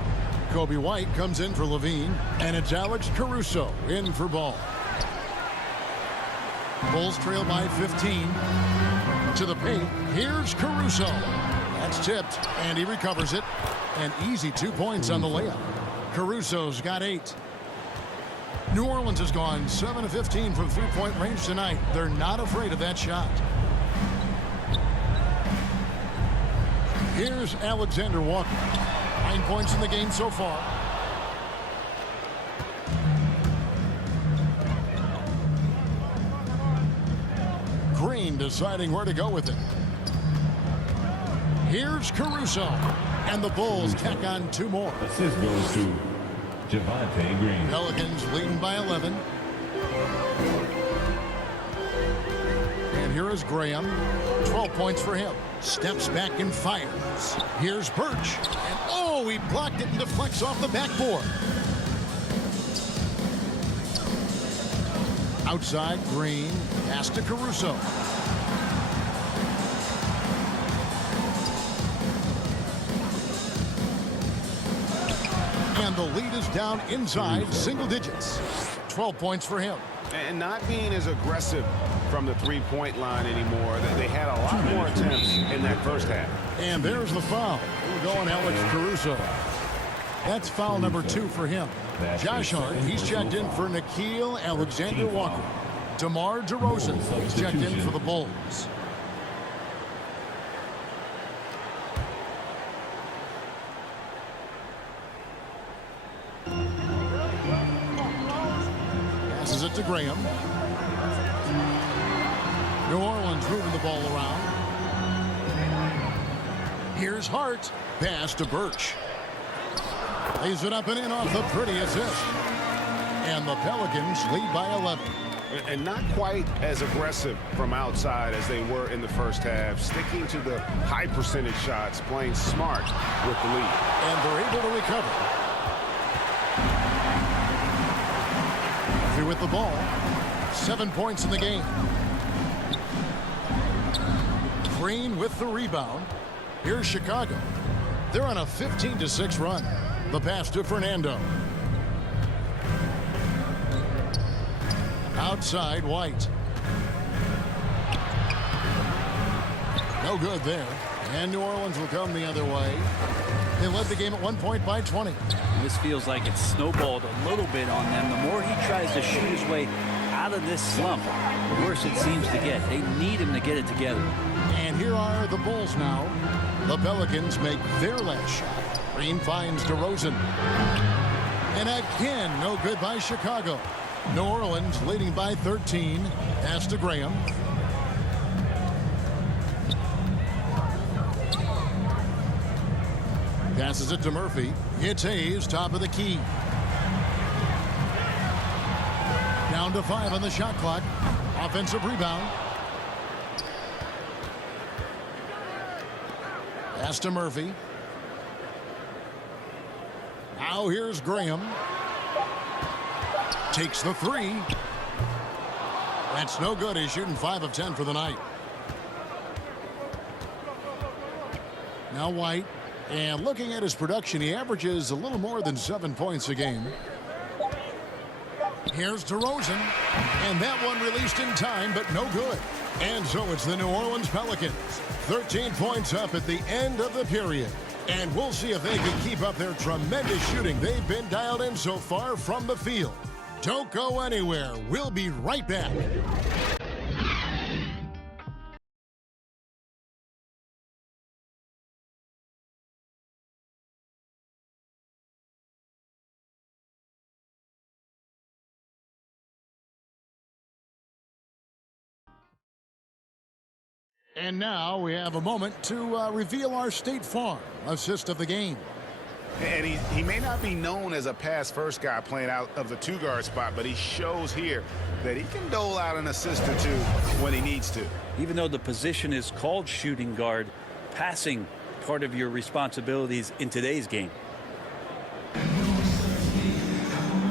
Kobe White comes in for Levine. And it's Alex Caruso in for Ball. Bulls trail by 15. To the paint. Here's Caruso. That's tipped. And he recovers it. And easy 2 points on the layup. Caruso's got 8. New Orleans has gone 7 of 15 from three-point range tonight. They're not afraid of that shot. Here's Alexander Walker. 9 points in the game so far. Green deciding where to go with it. Here's Caruso. And the Bulls tack on 2 more. Assist goes to Javonte Green. Pelicans leading by 11. And here is Graham. 12 points for him. Steps back and fires. Here's Birch. And oh, he blocked it and deflects off the backboard. Outside, Green. Pass to Caruso. And the lead is down inside single digits. 12 points for him. And not being as aggressive from the three-point line anymore. They had a lot more attempts in that first half. And there's the foul. We're going Alex Caruso. That's foul number 2 for him. Josh Hart, he's checked in for Nickeil Alexander-Walker. DeMar DeRozan, he's checked in for the Bulls. Passes it to Graham. New Orleans moving the ball around. Here's Hart. Pass to Birch. Lays it up and in off the pretty assist. And the Pelicans lead by 11. And not quite as aggressive from outside as they were in the first half. Sticking to the high percentage shots, playing smart with the lead. And they're able to recover. Through with the ball. 7 points in the game. Green with the rebound. Here's Chicago. They're on a 15-6 run. The pass to Fernando. Outside, White. No good there. And New Orleans will come the other way. They led the game at 1 point by 20. This feels like it's snowballed a little bit on them. The more he tries to shoot his way out of this slump, the worse it seems to get. They need him to get it together. And here are the Bulls now. The Pelicans make their last shot. Green finds DeRozan. And again, no good by Chicago. New Orleans leading by 13. Pass to Graham. Passes it to Murphy. It's Hayes, top of the key. Down to 5 on the shot clock. Offensive rebound. Pass to Murphy. Now here's Graham. Takes the 3. That's no good. He's shooting 5 of 10 for the night. Now White. And looking at his production, he averages a little more than 7 points a game. Here's DeRozan. And that one released in time, but no good. And so it's the New Orleans Pelicans. 13 points up at the end of the period. And we'll see if they can keep up their tremendous shooting they've been dialed in so far from the field. Don't go anywhere. We'll be right back. And now we have a moment to reveal our State Farm assist of the game. And he may not be known as a pass-first guy playing out of the two-guard spot, but he shows here that he can dole out an assist or two when he needs to. Even though the position is called shooting guard, passing part of your responsibilities in today's game.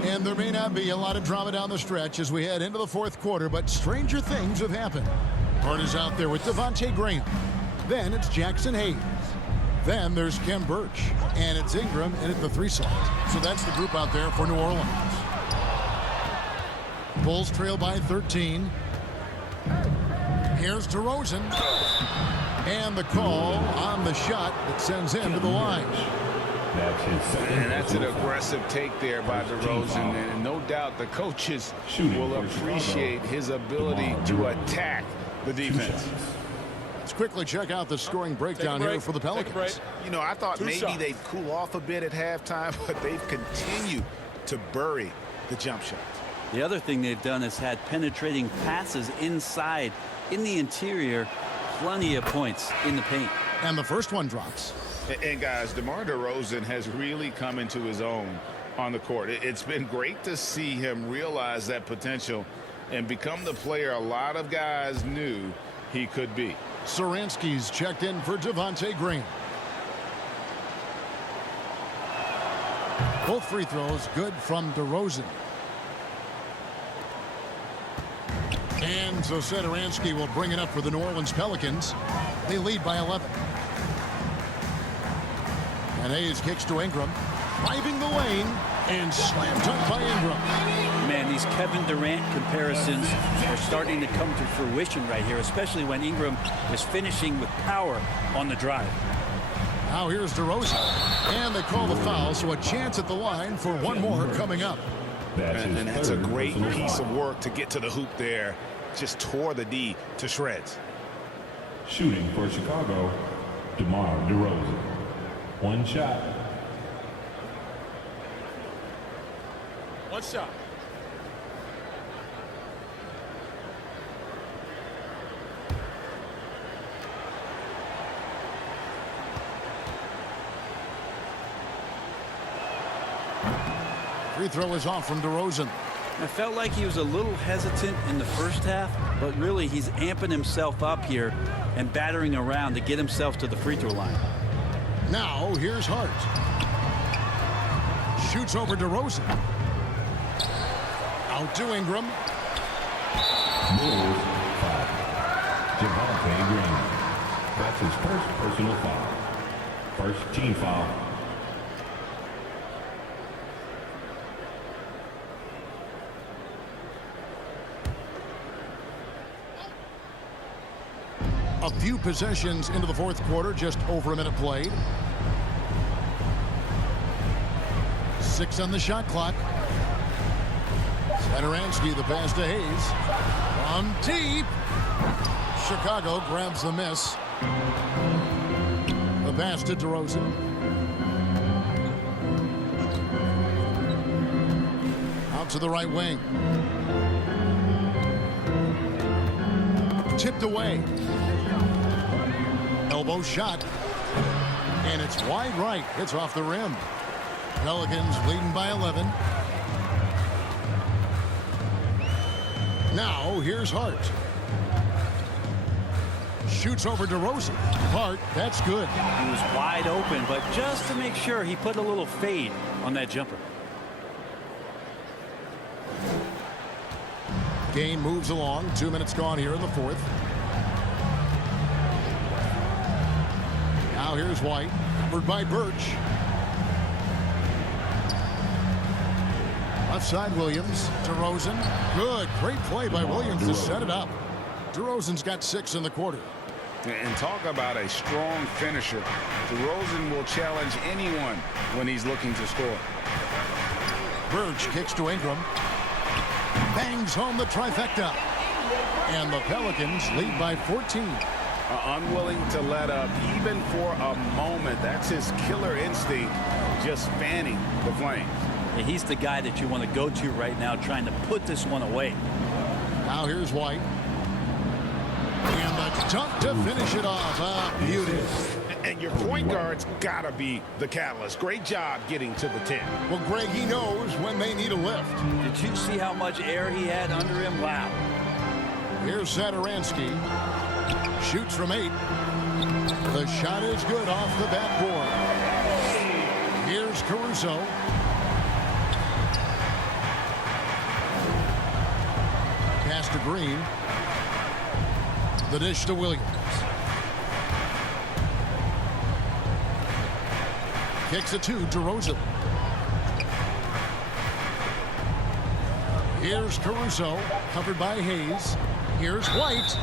And there may not be a lot of drama down the stretch as we head into the fourth quarter, but stranger things have happened. Hart is out there with Devontae Graham. Then it's Jackson Hayes. Then there's Kem Birch. And it's Ingram in at the 3 slot. So that's the group out there for New Orleans. Bulls trail by 13. Here's DeRozan. And the call on the shot that sends him to the line. And that's an aggressive take there by DeRozan. And no doubt the coaches will appreciate his ability to attack the defense. Let's quickly check out the scoring breakdown here for the Pelicans. You know, I thought maybe they'd cool off a bit at halftime, but they've continued to bury the jump shot. The other thing they've done is had penetrating passes inside, in the interior, plenty of points in the paint. And the first one drops. And guys, DeMar DeRozan has really come into his own on the court. It's been great to see him realize that potential and become the player a lot of guys knew he could be. Saransky's checked in for Devontae Graham. Both free throws good from DeRozan. And so Saransky will bring it up for the New Orleans Pelicans. They lead by 11. And Hayes kicks to Ingram. Driving the lane and slam dunk by Ingram. Man, these Kevin Durant comparisons are starting to come to fruition right here, especially when Ingram is finishing with power on the drive. Now here's DeRozan. And they call the foul, so a chance at the line for one more coming up. And that's a great piece of work to get to the hoop there. Just tore the D to shreds. Shooting for Chicago, DeMar DeRozan. One shot. One shot. Free throw is off from DeRozan. I felt like he was a little hesitant in the first half, but really he's amping himself up here and battering around to get himself to the free throw line. Now here's Hart. Shoots over DeRozan. Out to Ingram. Bulls foul. Devontae Graham. That's his first personal foul. First team foul. A few possessions into the fourth quarter, just over a minute played. 6 on the shot clock. Satoransky, the pass to Hayes. From deep. Chicago grabs the miss. The pass to DeRozan. out to the right wing. Tipped away. Elbow shot. And it's wide right. It's off the rim. Pelicans leading by 11. Now here's Hart. Shoots over DeRozan. Hart, that's good. He was wide open, but just to make sure, he put a little fade on that jumper. Game moves along. 2 minutes gone here in the fourth. Now here's White. Covered by Birch. Left side Williams. DeRozan. Good. Great play by Williams to set it up. DeRozan's got 6 in the quarter. And talk about a strong finisher. DeRozan will challenge anyone when he's looking to score. Birch kicks to Ingram. Bangs home the trifecta. And the Pelicans lead by 14. Unwilling to let up even for a moment. That's his killer instinct, just fanning the flames. And he's the guy that you want to go to right now, trying to put this one away. Now here's White. And the dunk to finish it off. Beauty. And your point guard's got to be the catalyst. Great job getting to the 10. Well, Greg, he knows when they need a lift. Did you see how much air he had under him? Wow. Here's Satoransky. Shoots from 8. The shot is good off the backboard. Here's Caruso. Pass to Green. The dish to Williams. Kicks it to DeRozan. Here's Caruso, covered by Hayes. Here's White.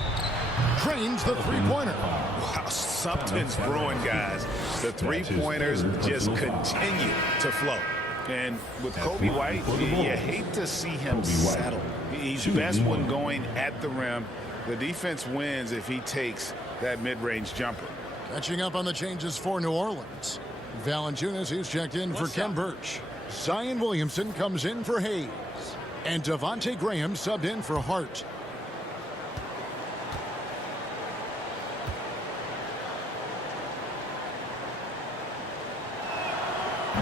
Trains the three-pointer. Wow, something's brewing, guys. The three-pointers just continue to flow. And with Kobe White, you hate to see him settle. He's best when going at the rim. The defense wins if he takes that mid-range jumper. Catching up on the changes for New Orleans. Valanciunas, who's checked in for Ken Birch. Zion Williamson comes in for Hayes. And Devontae Graham subbed in for Hart.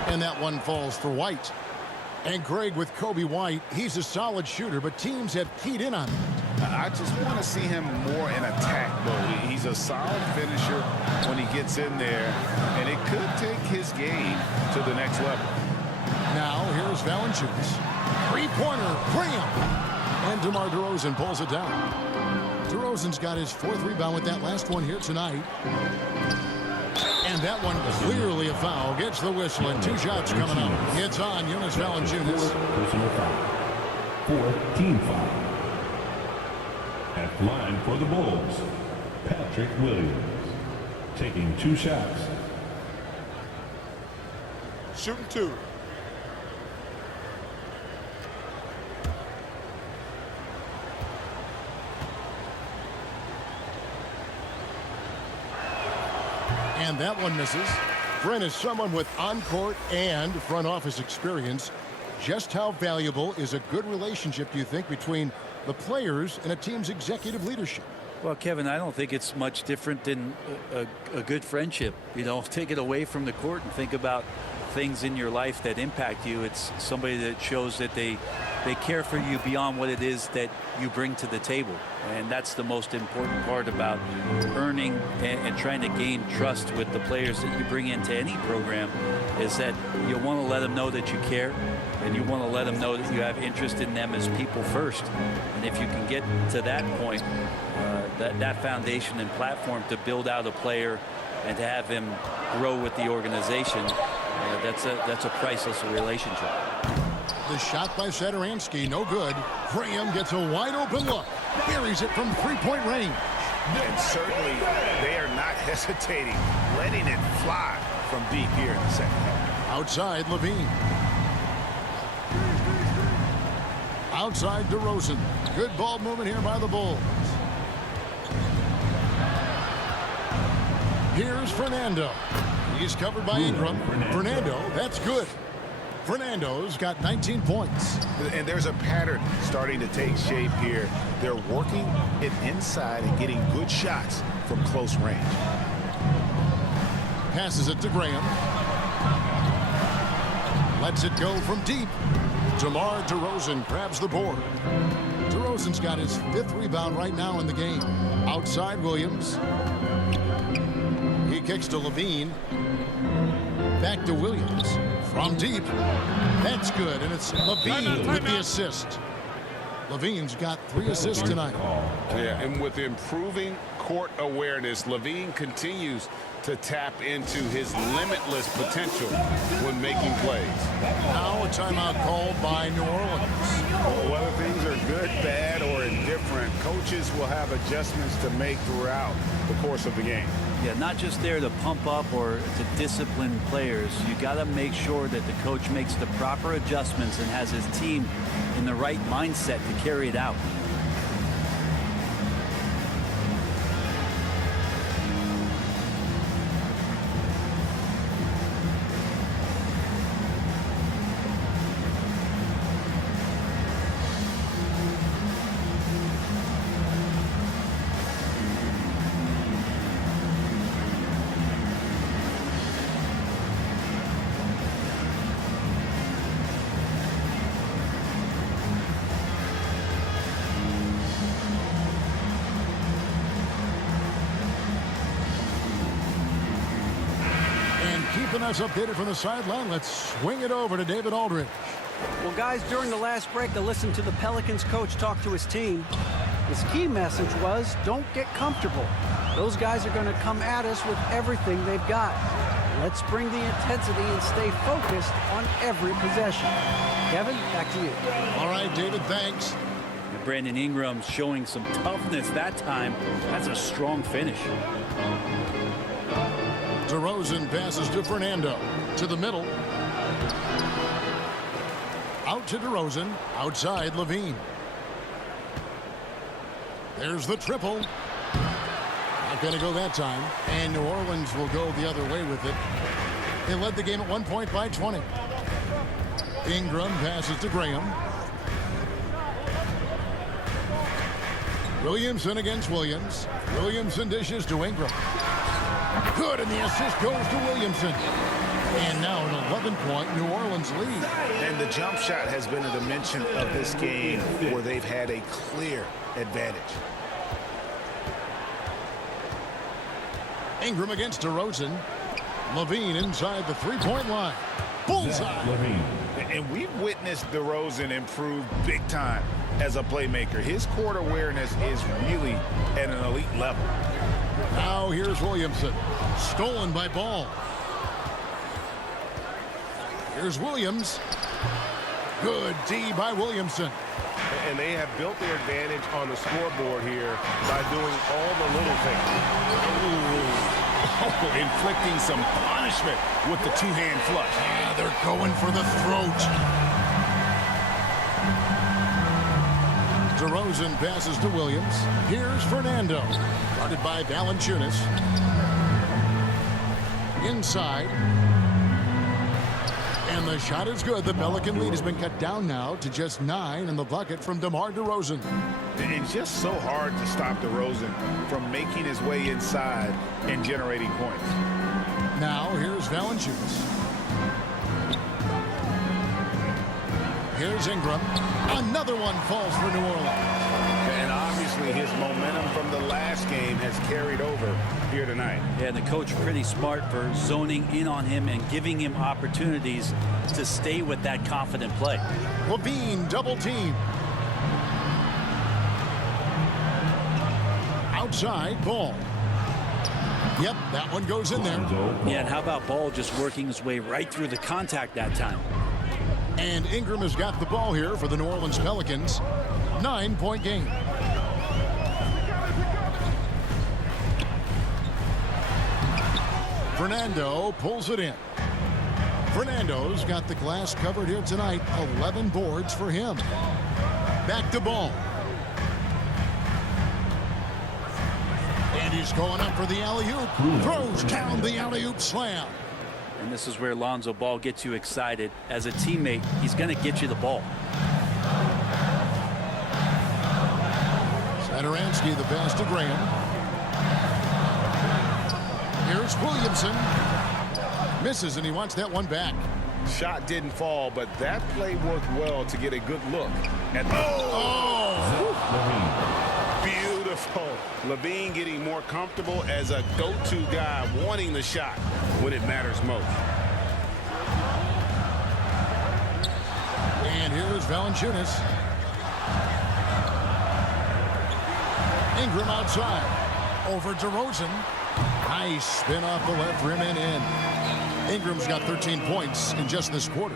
And that one falls for White. And Greg, with Kobe White, he's a solid shooter, but teams have keyed in on him. I just want to see him more in attack, though. He's a solid finisher when he gets in there, and it could take his game to the next level. Now, here's Valanciunas. Three-pointer, Graham. And DeMar DeRozan pulls it down. DeRozan's got his 4th rebound with that last one here tonight. And that one clearly a foul. Gets the whistle, and 2 shots coming up. It's on Jonas Valanciunas. Personal foul. 4th team foul. At line for the Bulls, Patrick Williams. Taking 2 shots. Shooting 2. And that one misses. Brent, is someone with on-court and front office experience. Just how valuable is a good relationship, do you think, between the players and a team's executive leadership? Well, Kevin, I don't think it's much different than a good friendship. You know, take it away from the court and think about things in your life that impact you. It's somebody that shows that they care for you beyond what it is that you bring to the table. And that's the most important part about earning and trying to gain trust with the players that you bring into any program, is that you want to let them know that you care, and you want to let them know that you have interest in them as people first. And if you can get to that point, that foundation and platform to build out a player and to have him grow with the organization, that's a priceless relationship. The shot by Satoransky, no good. Graham gets a wide open look. Buries it from three-point range. And certainly they are not hesitating, letting it fly from deep here in the second half. Outside Levine. Outside DeRozan. Good ball movement here by the Bulls. Here's Fernando. He's covered by Ingram. Fernando, that's good. Fernando's got 19 points. And there's a pattern starting to take shape here. They're working it inside and getting good shots from close range. Passes it to Graham. Lets it go from deep. DeMar DeRozan grabs the board. DeRozan's got his 5th rebound right now in the game. Outside Williams. He kicks to Levine. Back to Williams. From deep. That's good, and it's Levine with the assist. Levine's got 3 assists tonight. Yeah, and with improving court awareness, Levine continues to tap into his limitless potential when making plays. Now a timeout called by New Orleans. Whether things are good, bad, or indifferent, coaches will have adjustments to make throughout the course of the game. Yeah, not just there to pump up or to discipline players. You got to make sure that the coach makes the proper adjustments and has his team in the right mindset to carry it out. Keeping us updated from the sideline, let's swing it over to David Aldridge. Well, guys, during the last break, I listened to the Pelicans coach talk to his team. His key message was, don't get comfortable. Those guys are going to come at us with everything they've got. Let's bring the intensity and stay focused on every possession. Kevin, back to you. All right, David, thanks. And Brandon Ingram showing some toughness that time. That's a strong finish. DeRozan passes to Fernando. To the middle. Out to DeRozan. Outside Levine. There's the triple. Not going to go that time. And New Orleans will go the other way with it. They led the game at 1 point by 20. Ingram passes to Graham. Williamson against Williams. Williamson dishes to Ingram. Good, and the assist goes to Williamson. And now an 11-point New Orleans lead. And the jump shot has been a dimension of this game where they've had a clear advantage. Ingram against DeRozan. Levine inside the three-point line. Bullseye. And we've witnessed DeRozan improve big time as a playmaker. His court awareness is really at an elite level. Now here's Williamson. Stolen by Ball. Here's Williams. Good D by Williamson. And they have built their advantage on the scoreboard here by doing all the little things. Oh, inflicting some punishment with the two-hand flush. Yeah, they're going for the throat. DeRozan passes to Williams. Here's Fernando. Guarded by Valanciunas. Inside. And the shot is good. The Pelican lead has been cut down now to just 9 in the bucket from DeMar DeRozan. It's just so hard to stop DeRozan from making his way inside and generating points. Now here's Valanciunas. Here's Ingram. Another one falls for New Orleans. And obviously his momentum from the last game has carried over here tonight. Yeah, the coach pretty smart for zoning in on him and giving him opportunities to stay with that confident play. Levine double team. Outside Ball. Yep, that one goes in there. Yeah, and how about Ball just working his way right through the contact that time? And Ingram has got the ball here for the New Orleans Pelicans. 9-point game. Fernando pulls it in. Fernando's got the glass covered here tonight. 11 boards for him. Back to Ball. And he's going up for the alley-oop. Throws down the alley-oop slam. And this is where Lonzo Ball gets you excited. As a teammate, he's going to get you the ball. Satoransky, the pass to Graham. Here's Williamson. Misses, and he wants that one back. Shot didn't fall, but that play worked well to get a good look at beautiful. Levine getting more comfortable as a go-to guy, wanting the shot when it matters most. And here's Valanciunas. Ingram outside. Over DeRozan. Nice spin off the left rim and in. Ingram's got 13 points in just this quarter.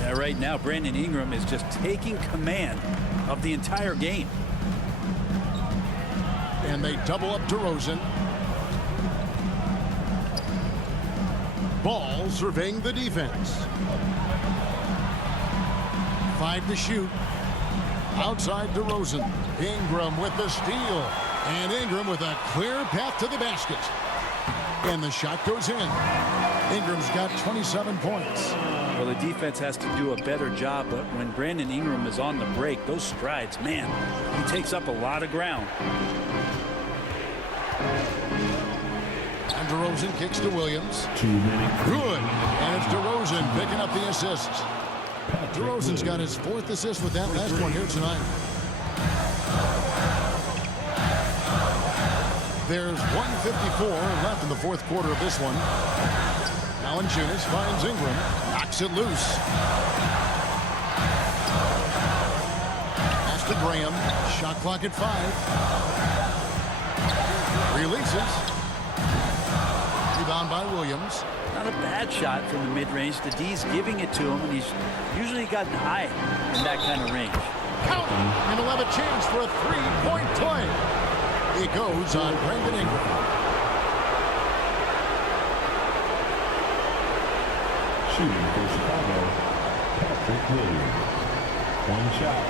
Yeah, right now, Brandon Ingram is just taking command of the entire game. And they double up DeRozan. Ball surveying the defense. 5 to shoot. Outside DeRozan. Ingram with the steal. And Ingram with a clear path to the basket. And the shot goes in. Ingram's got 27 points. Well, the defense has to do a better job, but when Brandon Ingram is on the break, those strides, man, he takes up a lot of ground. And DeRozan kicks to Williams. 2 minutes. Good. And it's DeRozan picking up the assist. DeRozan's got his 4th assist with that last one here tonight. There's 1:54 left in the 4th quarter of this one. Valanciunas finds Ingram. Knocks it loose. Pass to Graham. Shot clock at 5. Releases. Rebound by Williams. Not a bad shot from the mid-range. The D's giving it to him, and he's usually gotten high in that kind of range. Count, and he'll have a chance for a 3-point play. It goes on Brandon Ingram. Shooting for Chicago, Patrick Williams. 1 shot.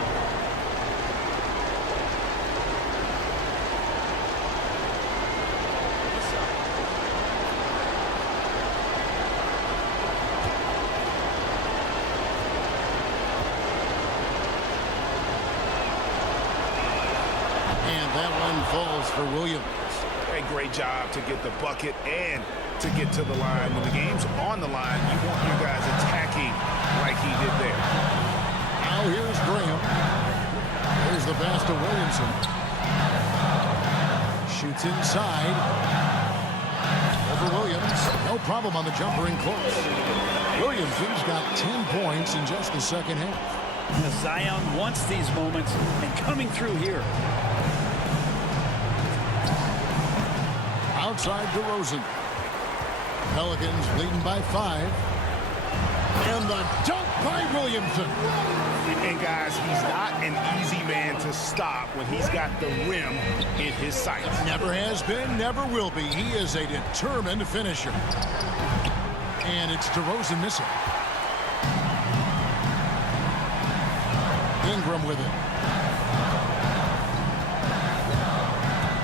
Falls for Williams. A great job to get the bucket and to get to the line. When the game's on the line, you want your guys attacking like he did there. Now here's Graham. Here's the pass to Williamson. Shoots inside. Over Williams. No problem on the jumper in close. Williamson's got 10 points in just the second half. Zion wants these moments, and coming through here. Outside DeRozan. Pelicans leading by 5. And the dunk by Williamson. And guys, he's not an easy man to stop when he's got the rim in his sights. Never has been, never will be. He is a determined finisher. And it's DeRozan missing. Ingram with it.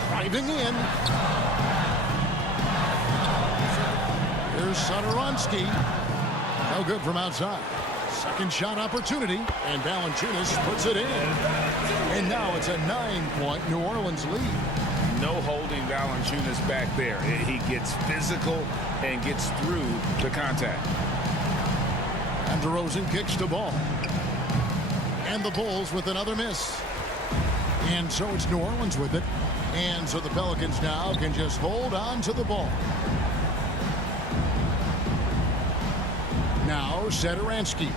Driving in. Here's Satoransky. No good from outside. Second shot opportunity, and Valanciunas puts it in. And now it's a 9-point New Orleans lead. No holding Valanciunas back there. He gets physical and gets through the contact. And DeRozan kicks the ball. And the Bulls with another miss. And so it's New Orleans with it. And so the Pelicans now can just hold on to the ball. Now Satoransky.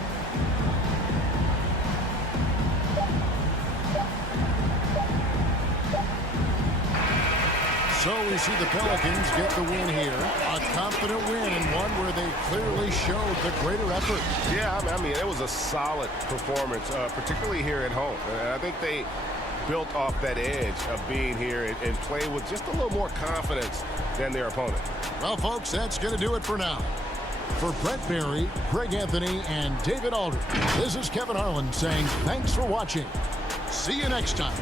So we see the Pelicans get the win here. A confident win, and one where they clearly showed the greater effort. Yeah, I mean, it was a solid performance, particularly here at home. And I think they built off that edge of being here and play with just a little more confidence than their opponent. Well, folks, that's going to do it for now. For Brett Berry, Greg Anthony, and David Aldridge, this is Kevin Harlan saying thanks for watching. See you next time.